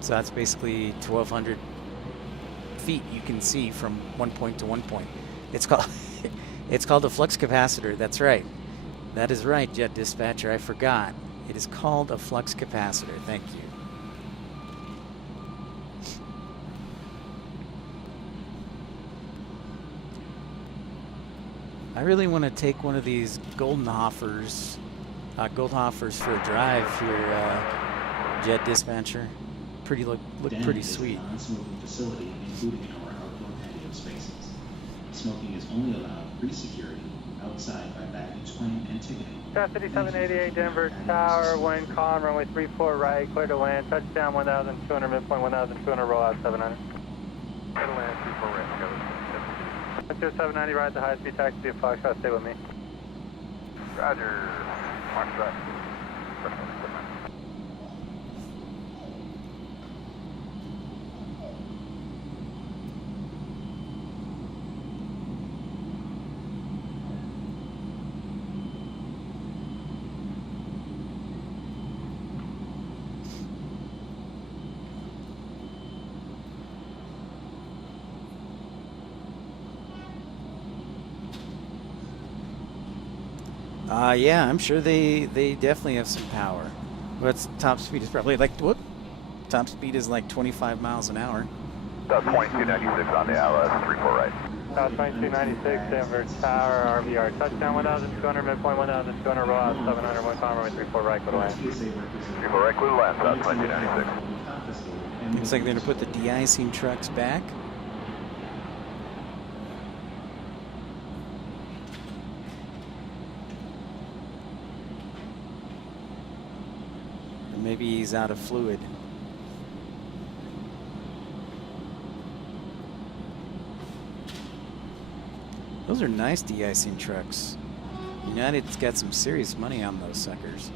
So that's basically 1200 feet you can see from one point to one point. It's called it's called a flux capacitor. That's right. That is right, Jet Dispatcher. I forgot. It is called a flux capacitor. Thank you. I really want to take one of these Goldhoffers for a drive here, Jet Dispatcher. Look pretty sweet. Is a non-smoking facility, including our outdoor patio spaces. Smoking is only allowed pre-security, outside by baggage claim and ticketing. City 788 Denver Tower, wind calm, runway 34 right, clear to land, touchdown 1,200, midpoint 1,200, roll out 700. Clear to land, 34 right, go. 790, ride the high speed taxi to Foxtrot, stay with me. Roger, Foxtrot. Yeah, I'm sure they definitely have some power. What's top speed is probably like, whoop, top speed is like 25 miles an hour. About 2296 on the hour, 34 right. South 2296, Denver Tower, RVR, touchdown 1,200, midpoint 1,200, roll out 700, wind calm, runway 34 right, clear to land. 34 right, clear to land, South 2296. Looks like they're gonna put the de-icing trucks back. Maybe he's out of fluid. Those are nice de-icing trucks. United's got some serious money on those suckers.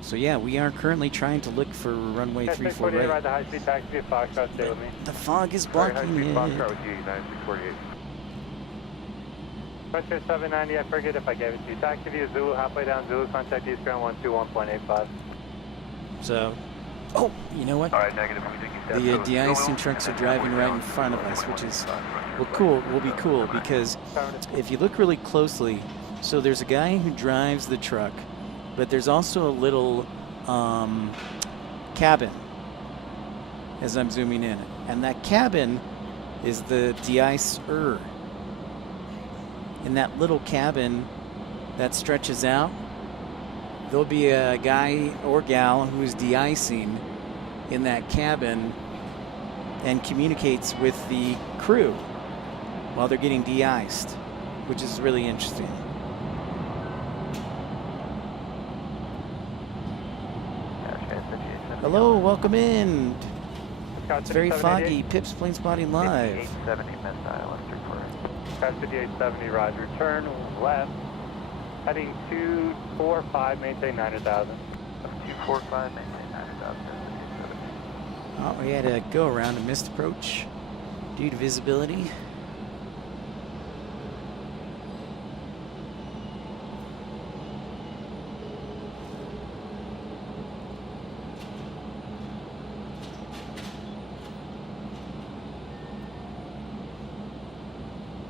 So yeah, we are currently trying to look for runway 34 right. Ride the high-speed taxi to Foxtrot, stay with me. The fog is blocking it. Foxtrot with you, 9648. Question 790, I forget if I gave it to you. Taxi via Zulu, halfway down Zulu, contact East Ground 121.85. So, oh, you know what? All right, negative. The de-icing trucks are driving right in front of us, which is, well, cool. Will be cool because if you look really closely, so there's a guy who drives the truck, but there's also a little cabin as I'm zooming in, and that cabin is the de-icer. In that little cabin that stretches out, there'll be a guy or gal who's de-icing in that cabin and communicates with the crew while they're getting de-iced, which is really interesting. Hello, welcome in. It's very foggy. Pip's Planespotting live. 870 missile, Scott 5870, roger. Turn left, heading 245, maintain 900,000. 245, maintain 900,000. Oh, we had to go around a missed approach due to visibility.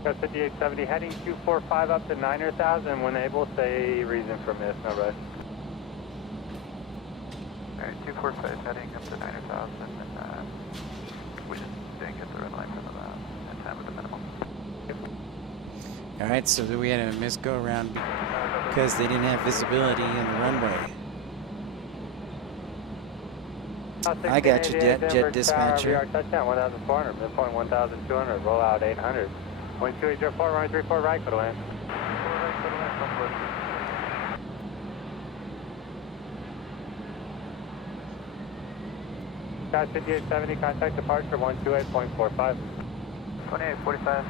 Scott 5870, heading 245 up to 900,000. When able, say reason for miss, no rush. Alright, 245 heading up to 900,000, and we just didn't get the red line from the in time with the minimum. All right, so we had a missed go around because they didn't have visibility in the runway. I got you, jet dispatcher. Touchdown 1,400, midpoint 1,200, roll out 800. 2804, runway 34 right, clear to land. Scott 5870, contact departure 128.45. 2845,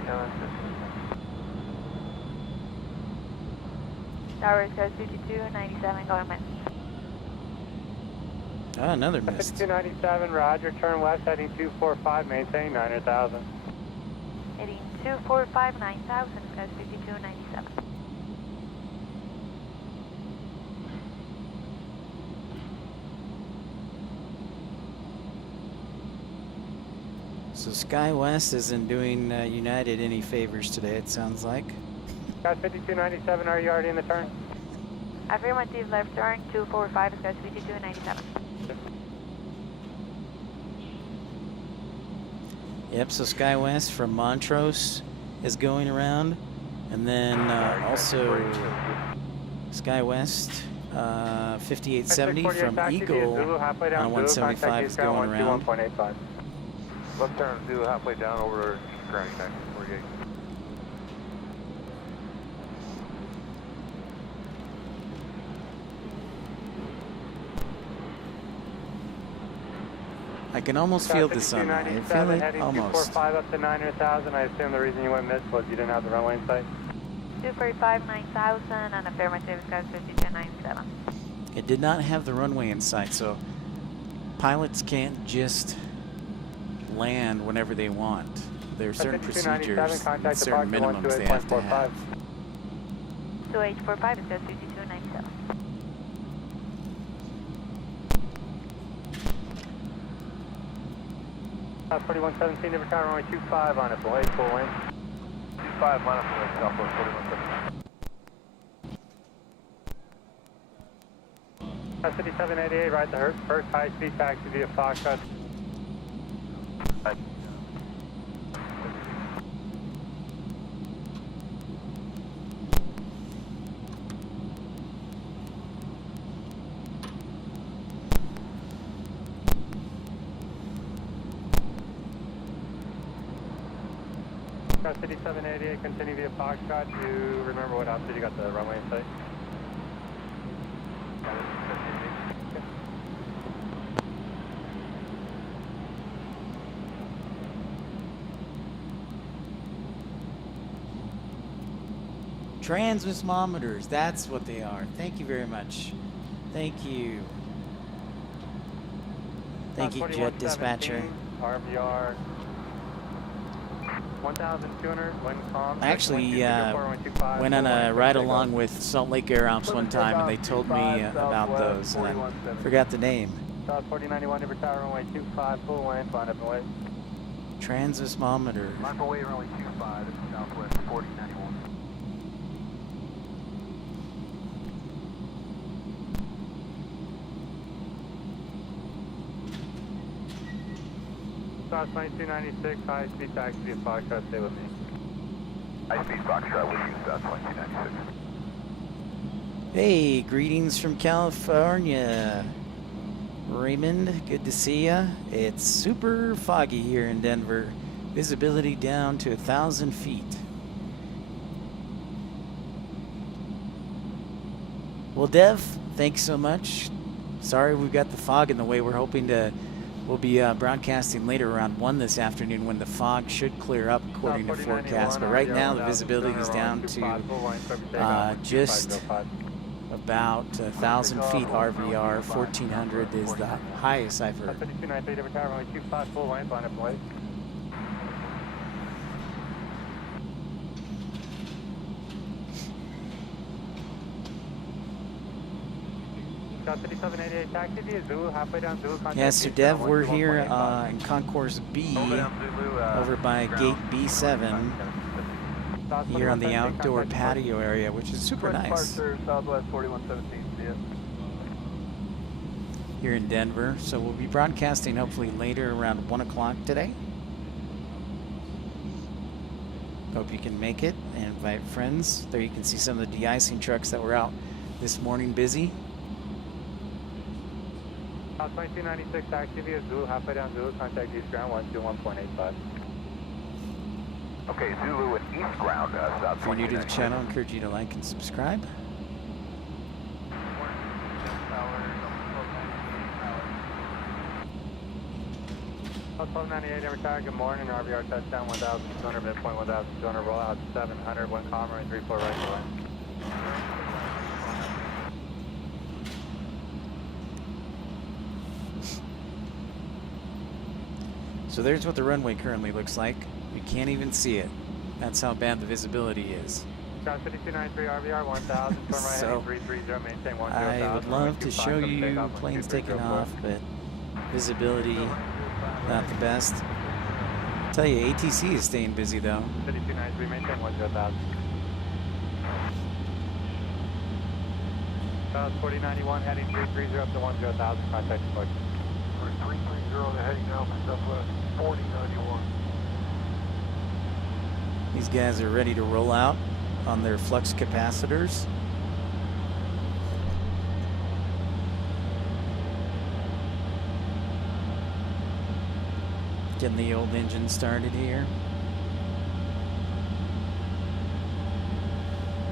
Tower code 5297, going message. Ah, another missed. 5297, roger, turn west, heading 245, maintain 900,000. Heading 245, 9000, code 5297. So SkyWest isn't doing United any favors today, it sounds like. Scott 5297, are you already in the turn? Affirmative, left turn 245, code 5297. Yep, so SkyWest from Montrose is going around. And then also SkyWest 5870 from Eagle halfway down, on 175 is going around. 1.85. Left turn, Zulu halfway down over ground check, 48. I can almost feel the sun. I feel it almost. 245 up to 9,000. I assume the reason you went missed was you didn't have the runway in sight. 245, 9,000, and affirmative, skies 5297. It did not have the runway in sight, so pilots can't just land whenever they want. There are certain procedures, certain minimums they have to have. 2845, skies 5297. South 4117, never tower, runway 25 on it, boy, full wind. 25 minus the Southwest 4117. 5788, right the first high-speed taxi via Foxtrot. City 788, continue via Foxtrot. Do you remember what altitude you got the runway in sight? Transmismometers, that's what they are. Thank you very much. Thank you. Thank you, Jet Dispatcher. RVR 1,200, wind calm. I actually went on a ride along with Salt Lake Air Ops one time, and they told me about those, and I forgot the name. South 4091, Neighbor Tower, runway 25, full wind, line up and away. Transmismometer. Line up away, runway 25, this is Southwest 4091. South 2296, high speed taxi via Foxtrot, stay with me. High speed Foxtrot with you, South 2296. Hey, greetings from California. Raymond, good to see ya. It's super foggy here in Denver. Visibility down to 1,000 feet. Well, Dev, thanks so much. Sorry we've got the fog in the way. We'll be broadcasting later around 1 this afternoon when the fog should clear up according to forecast. But right now the visibility is down to just about 1,000 feet RVR. 1,400 is the highest I've heard. Yes, so Dev, we're here in Concourse B, over by Gate B7, here on the outdoor patio area, which is super nice. Southwest 4117, here in Denver. So we'll be broadcasting hopefully later around 1 o'clock today. Hope you can make it and invite friends. There you can see some of the de-icing trucks that were out this morning busy. 2296 taxi via Zulu, halfway down Zulu, contact East Ground 121.85. Okay, Zulu and East Ground, South. If you're new to the channel, I encourage you to like and subscribe. South 1298, every tower, good morning, RVR touchdown 1,200, midpoint 1,200, roll out 700, one comma, and 34 right away. So there's what the runway currently looks like. We can't even see it. That's how bad the visibility is. South 5293 RVR 1000, turn right So, heading 330, maintain 10,000. I would love to show you planes taking off, but visibility not the best. I'll tell you, ATC is staying busy though. 5293, maintain 10,000. South 4091 heading 330 up to 10,000, contact approach. 330 heading now for Southwest 4091. These guys are ready to roll out on their flux capacitors. Getting the old engine started here.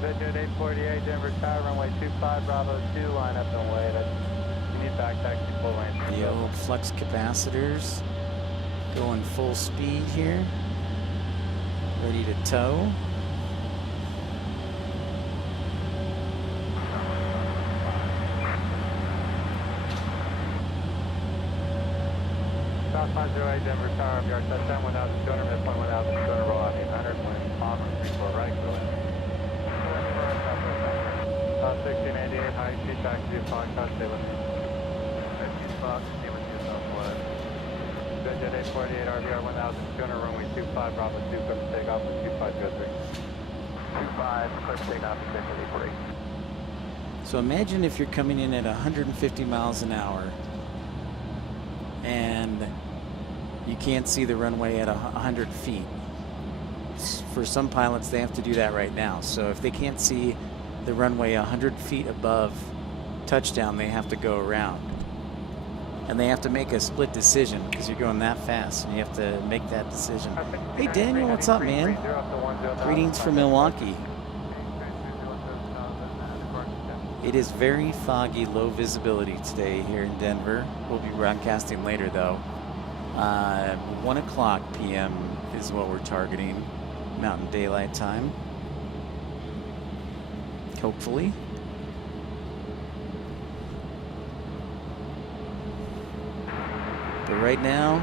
Vision 848, Denver Tower, runway 25, Bravo 2, line up and wait. You need back taxi full lane. The old flux capacitors going full speed here. Ready to tow. South 508, Denver Tower, yard touchdown 1,200, midpoint 1,200, roll out 800, wind palm, 34 right, go ahead. 1688, high speed taxi, Foxtrot, stay with me. 15 Fox, stay with you, Southwest. Vision 848, RVR 1,200, runway 25, Bravo 2, clear for takeoff with 2503. 25, clear for takeoff, Vision 848. So imagine if you're coming in at 150 miles an hour and you can't see the runway at 100 feet. For some pilots, they have to do that right now. So if they can't see the runway 100 feet above touchdown, they have to go around. And they have to make a split decision because you're going that fast and you have to make that decision. Hey Daniel, what's up, man? Greetings from Milwaukee. It is very foggy, low visibility today here in Denver. We'll be broadcasting later though. 1 o'clock p.m. is what we're targeting, Mountain Daylight Time. Hopefully. But right now,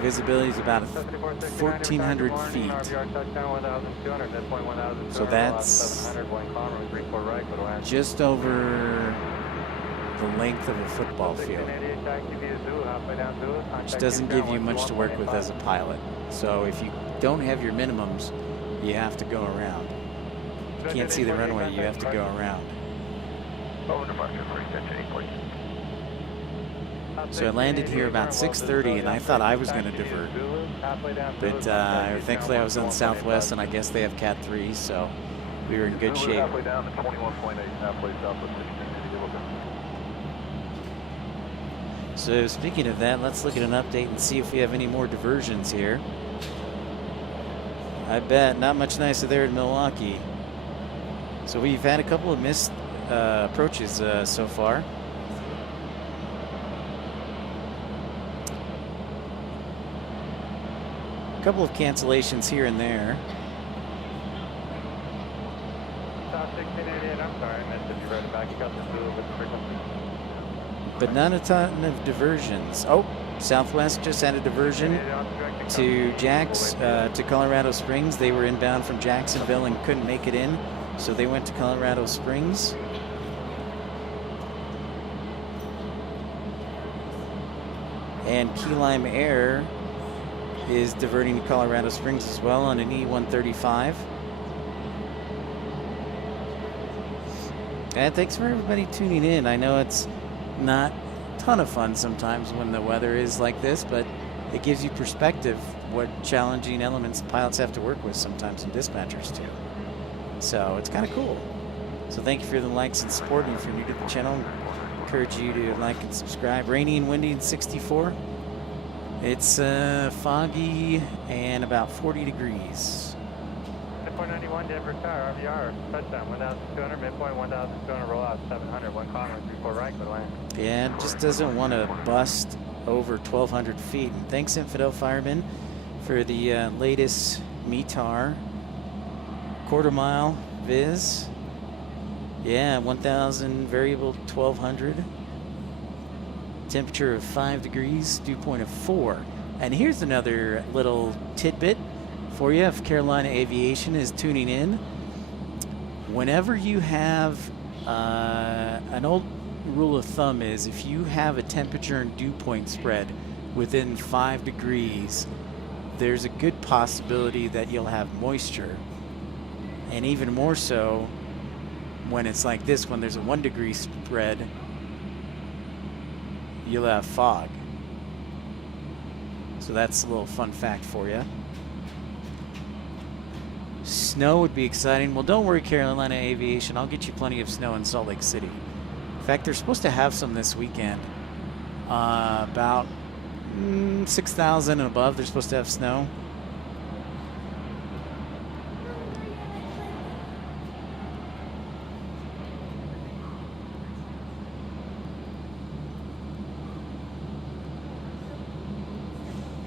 visibility is about 1,400 feet. So that's just over the length of a football field, which doesn't give you much to work with as a pilot. So if you don't have your minimums, you have to go around. If you can't see the runway, you have to go around. So I landed here about 6:30, and I thought I was going to divert. But thankfully I was in the Southwest, and I guess they have Cat 3, so we were in good shape. So speaking of that, let's look at an update and see if we have any more diversions here. I bet not much nicer there in Milwaukee. So we've had a couple of missed approaches so far. A couple of cancellations here and there. South 1688, I'm sorry, I missed it. You read it back. You got the blue with the frequency. But not a ton of diversions. Oh, Southwest just had a diversion to Jax, to Colorado Springs. They were inbound from Jacksonville and couldn't make it in, so they went to Colorado Springs. And Key Lime Air is diverting to Colorado Springs as well on an E135. And thanks for everybody tuning in. I know it's not a ton of fun sometimes when the weather is like this, but it gives you perspective what challenging elements pilots have to work with sometimes, and dispatchers too. So it's kind of cool. So thank you for the likes and support, and if you're new to the channel, I encourage you to like and subscribe. Rainy and windy in 64. It's foggy and about 40 degrees. 10.91 Denver Tower, RVR, touchdown 1,200, midpoint 1,200, roll out 700, 1 Conway, 34 right, go to land. Yeah, it just doesn't want to bust over 1,200 feet. And thanks, Infidel Fireman, for the latest METAR quarter-mile viz. Yeah, 1,000 variable 1,200. Temperature of 5 degrees, dew point of 4. And here's another little tidbit for you if Carolina Aviation is tuning in. Whenever you have an old rule of thumb is if you have a temperature and dew point spread within 5 degrees, there's a good possibility that you'll have moisture. And even more so when it's like this, when there's a 1 degree spread, you'll have fog. So that's a little fun fact for you. Snow would be exciting. Well, don't worry, Carolina Aviation. I'll get you plenty of snow in Salt Lake City. In fact, they're supposed to have some this weekend. About 6,000 and above. They're supposed to have snow.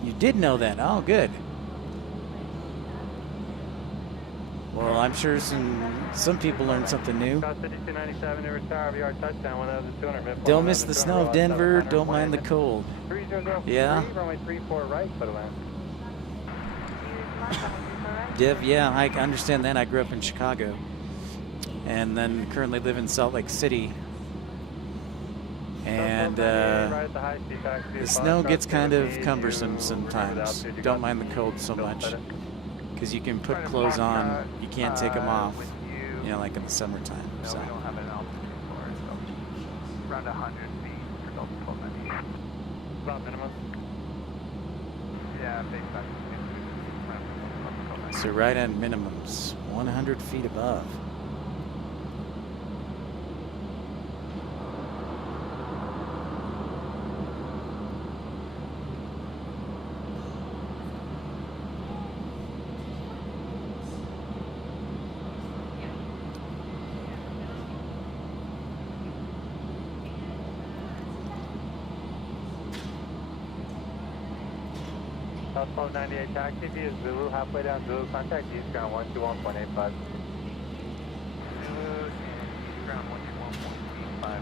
You did know that. Oh, good. Well, I'm sure some people learned something new. Don't miss the snow of Denver. Don't mind the cold. Yeah. Div, yeah, I understand that. I grew up in Chicago and then currently live in Salt Lake City. And the snow gets kind of cumbersome sometimes. Don't mind the cold so much because you can put clothes on. You can't take them off, you know, like in the summertime. So. We don't have an altitude for it, so around 100 feet for Delta 1290. About minimum. Yeah, base size. So right at minimums, 100 feet above. South 1298 taxi via Zulu, halfway down Zulu, contact east ground 121.85. Zulu and east ground 121.85.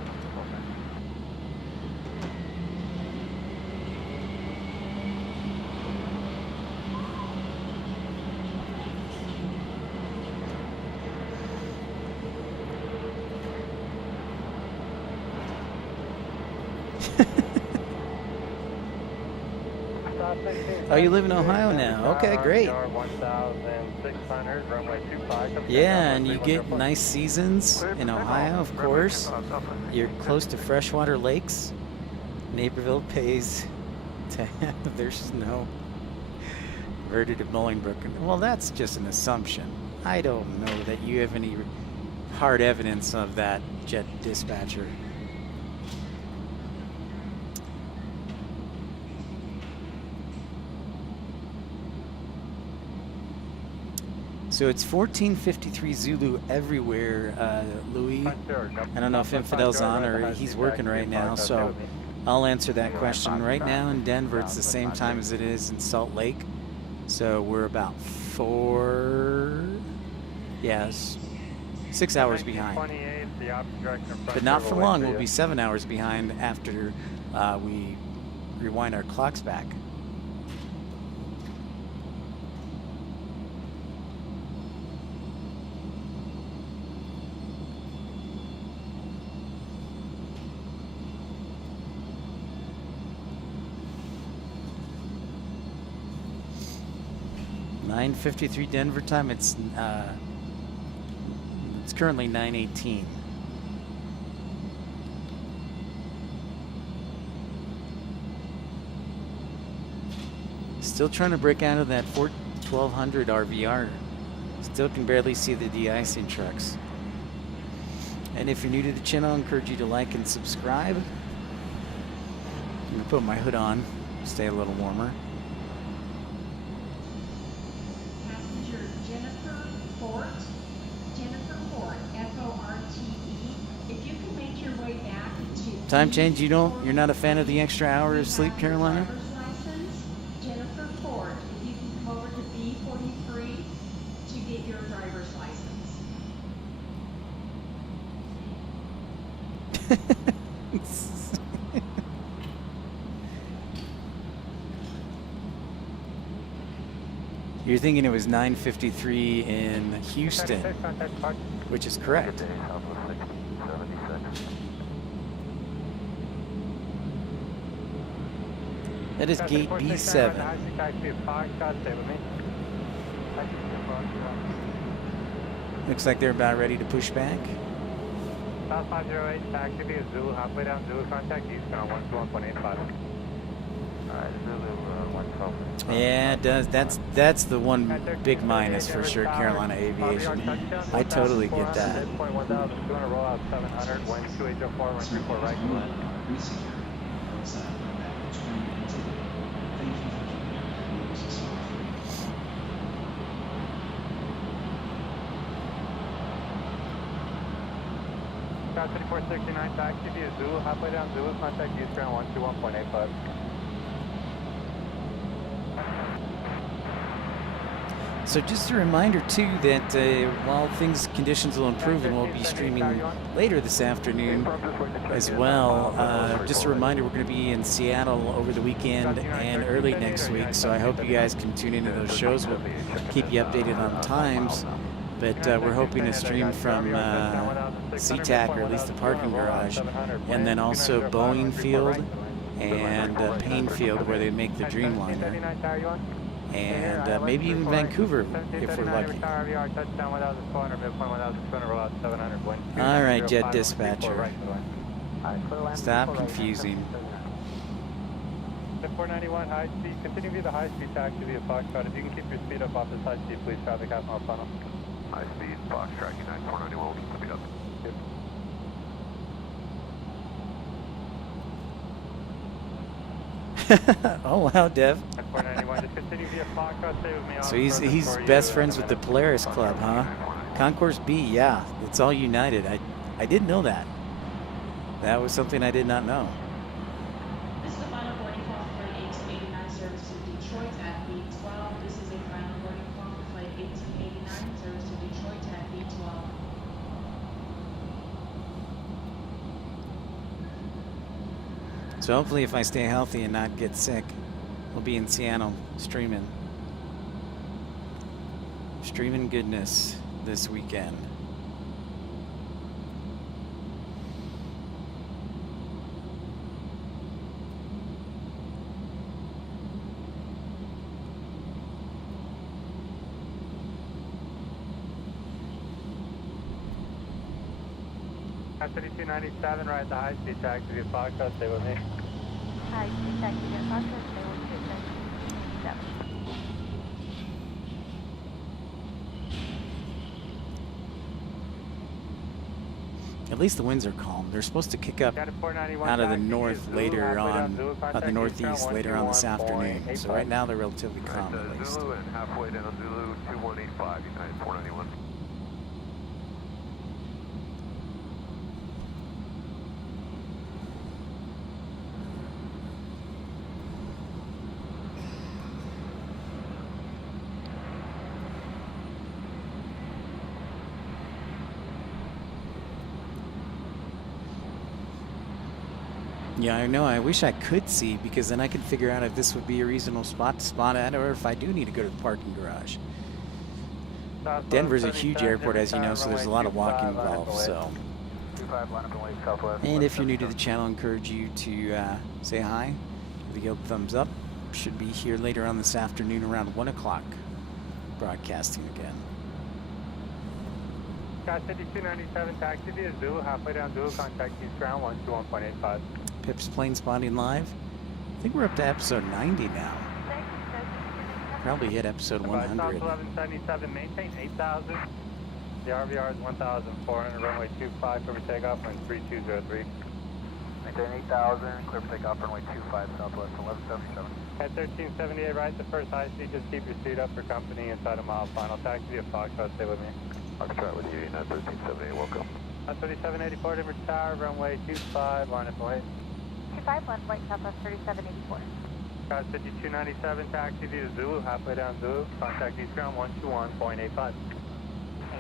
Oh, you live in Ohio now? Okay, great. Yeah, and you get nice seasons in Ohio, of course. You're close to freshwater lakes. Naperville pays to have their snow diverted to Bolingbrook. Well, that's just an assumption. I don't know that you have any hard evidence of that, jet dispatcher. So it's 1453 Zulu everywhere, Louis. I don't know if Infidel's on or he's working right now, so I'll answer that question. Right now in Denver, it's the same time as it is in Salt Lake. So we're about 6 hours behind. But not for long, we'll be 7 hours behind after we rewind our clocks back. (9:53) Denver time. It's currently 9:18. Still trying to break out of that 1200 RVR. Still can barely see the de-icing trucks. And if you're new to the channel, I encourage you to like and subscribe. I'm gonna put my hood on, stay a little warmer. Time change, you're not a fan of the extra hour of sleep, Carolina? Jennifer Ford, if you can come over to B43 to get your driver's license. You're thinking it was 9:53 in Houston, which is correct. That is gate B7. Looks like they're about ready to push back. South 508, taxi via Zulu, halfway down Zulu, contact east ground 121.85. Alright, Zulu 112. Yeah, it does. That's the one big minus for sure, Carolina Aviation. I totally get that. Scott 3469, taxi via Zulu, halfway down Zulu, contact East Ground 121.85. So just a reminder too that while conditions will improve and we'll be streaming later this afternoon as well, just a reminder we're going to be in Seattle over the weekend and early next week, so I hope you guys can tune into those shows. We'll keep you updated on times, but we're hoping to stream from SeaTac, or at least the parking garage, and then also Boeing Field and Payne Field where they make the Dreamliner. And maybe even Vancouver if we're lucky. All right, Jet Dispatcher. Stop confusing. 491 high speed. Continue via the high speed taxi via Foxtrot. If you can keep your speed up off this high speed, please. Traffic half mile funnel. High speed, Foxtrot, United 491, will keep up. Oh wow, Dev. 491, just continue via Foxtrot, stay with me. So he's best friends with the Polaris Club, huh? Concourse B, yeah, it's all United. I didn't know that. That was something I did not know. This is the final boarding call for flight 1889 service to Detroit at B12. This is a final boarding call for flight 1889 service to Detroit at B12. So hopefully if I stay healthy and not get sick, we'll be in Seattle streaming goodness this weekend. At 3297, ride the high speed taxi via Foxtrot, stay with me. High speed taxi via Foxtrot, stay with you at 3297. At least the winds are calm. They're supposed to kick up out of the north later on, the northeast later on this afternoon. So right now they're relatively calm at least. Zulu and halfway down Zulu 2185, United 491. Yeah, I know. I wish I could see, because then I could figure out if this would be a reasonable spot to spot at, or if I do need to go to the parking garage. Denver's a huge airport, as you know, so there's a lot of walking involved. So, and if you're new to the channel, I encourage you to say hi, give the old thumbs up. Should be here later on this afternoon around 1 o'clock, broadcasting again. Scott 5297, taxi via Zulu, halfway down Zulu, contact East Ground 121.85. Pips Planespotting live. I think we're up to episode 90 now. Probably hit episode 100. 1177, maintain 8,000. The RVR is 1,400, runway 25, clear for takeoff, runway 3203. Maintain 8,000, clear for takeoff, runway 25, southwest 1177. At 1378, right the first high speed, just keep your seat up for company inside a mile final. Taxi via Foxtrot, stay with me. Foxtrot with you, United 1378, welcome. 3784, Denver Tower, runway 25, line up and wait. 25, left flight southwest 3784. Scott 5297, taxi via Zulu, halfway down Zulu, contact East Ground 121.85. Okay,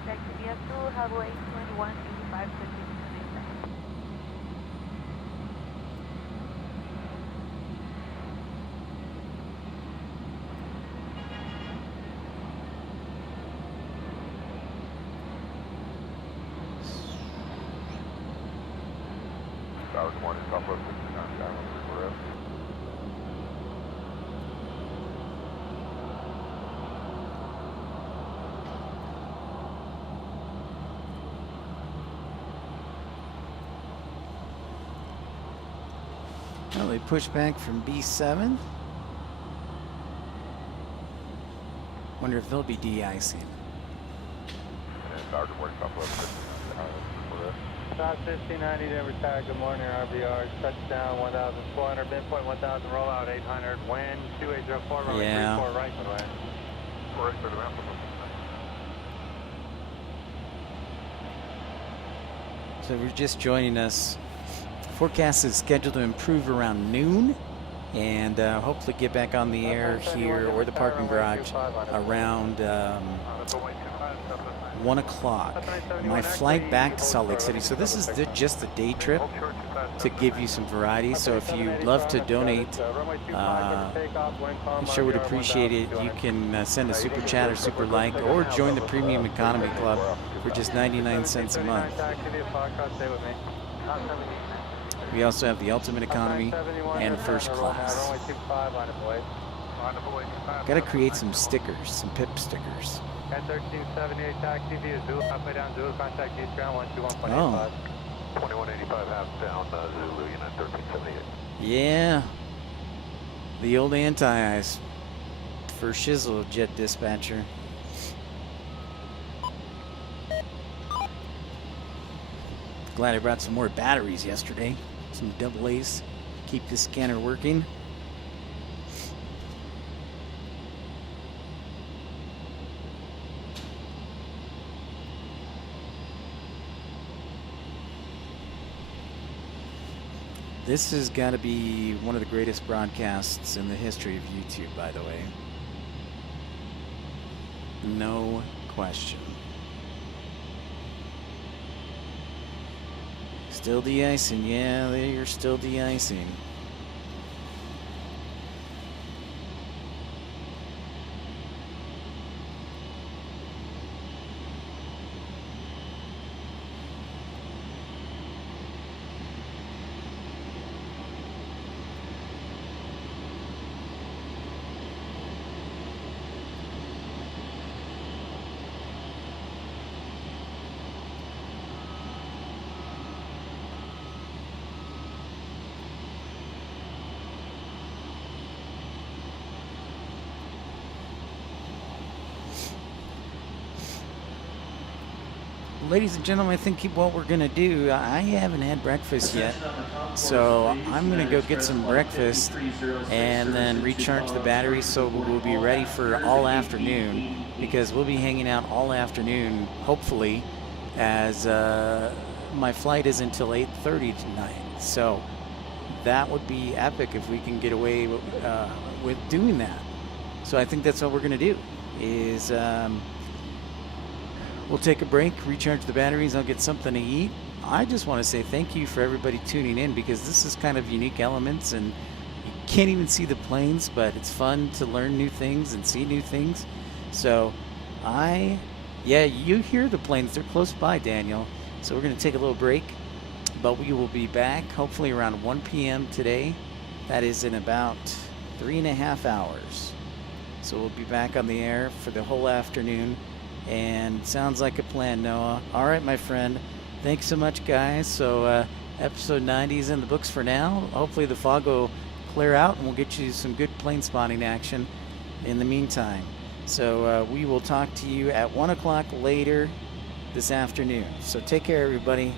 taxi via Zulu, halfway 2185, 5297. Hours morning, southwest 69, Skyline, we're up. Well, they push back from B7. Wonder if they'll be de-icing. And hours morning, southwest 69, we're up. South 1590, Denver Tower, good morning, RVR, touchdown 1,400, midpoint 1,000, rollout 800, wind 2804, runway 34, right, by the way. Right, for the map. So we're just joining us. Forecast is scheduled to improve around noon, and hopefully get back on the air here or the parking garage around 1 o'clock. My flight back to Salt Lake City. So this is just a day trip to give you some variety. So if you'd love to donate, I sure would appreciate it. You can send a super chat or super like, or join the Premium Economy Club for just 99 cents a month. We also have the Ultimate Economy and First Class. Got to create some stickers, some PIP stickers. At 1378 taxi via Zulu, halfway down Zulu, contact East Ground 121.85. Oh. 2185 half down Zulu, unit 1378. Yeah. The old anti-ice for Shizzle jet dispatcher. Glad I brought some more batteries yesterday. Some double A's. Keep this scanner working. This has got to be one of the greatest broadcasts in the history of YouTube, by the way. No question. Still de-icing. Yeah, you're still de-icing. Ladies and gentlemen, I think what we're going to do, I haven't had breakfast yet, so I'm going to go get some breakfast and then recharge the batteries so we'll be ready for all afternoon, because we'll be hanging out all afternoon, hopefully, as my flight is until 8:30 tonight. So that would be epic if we can get away with doing that. So I think that's what we're going to do, is... we'll take a break, recharge the batteries, I'll get something to eat. I just want to say thank you for everybody tuning in, because this is kind of unique elements and you can't even see the planes, but it's fun to learn new things and see new things. So yeah, you hear the planes, they're close by, Daniel. So we're going to take a little break, but we will be back hopefully around 1 p.m. today. That is in about 3.5 hours. So we'll be back on the air for the whole afternoon. And sounds like a plan, Noah. All right, my friend. Thanks so much, guys. So episode 90 is in the books for now. Hopefully the fog will clear out and we'll get you some good plane spotting action in the meantime. So we will talk to you at 1 o'clock later this afternoon. So take care, everybody.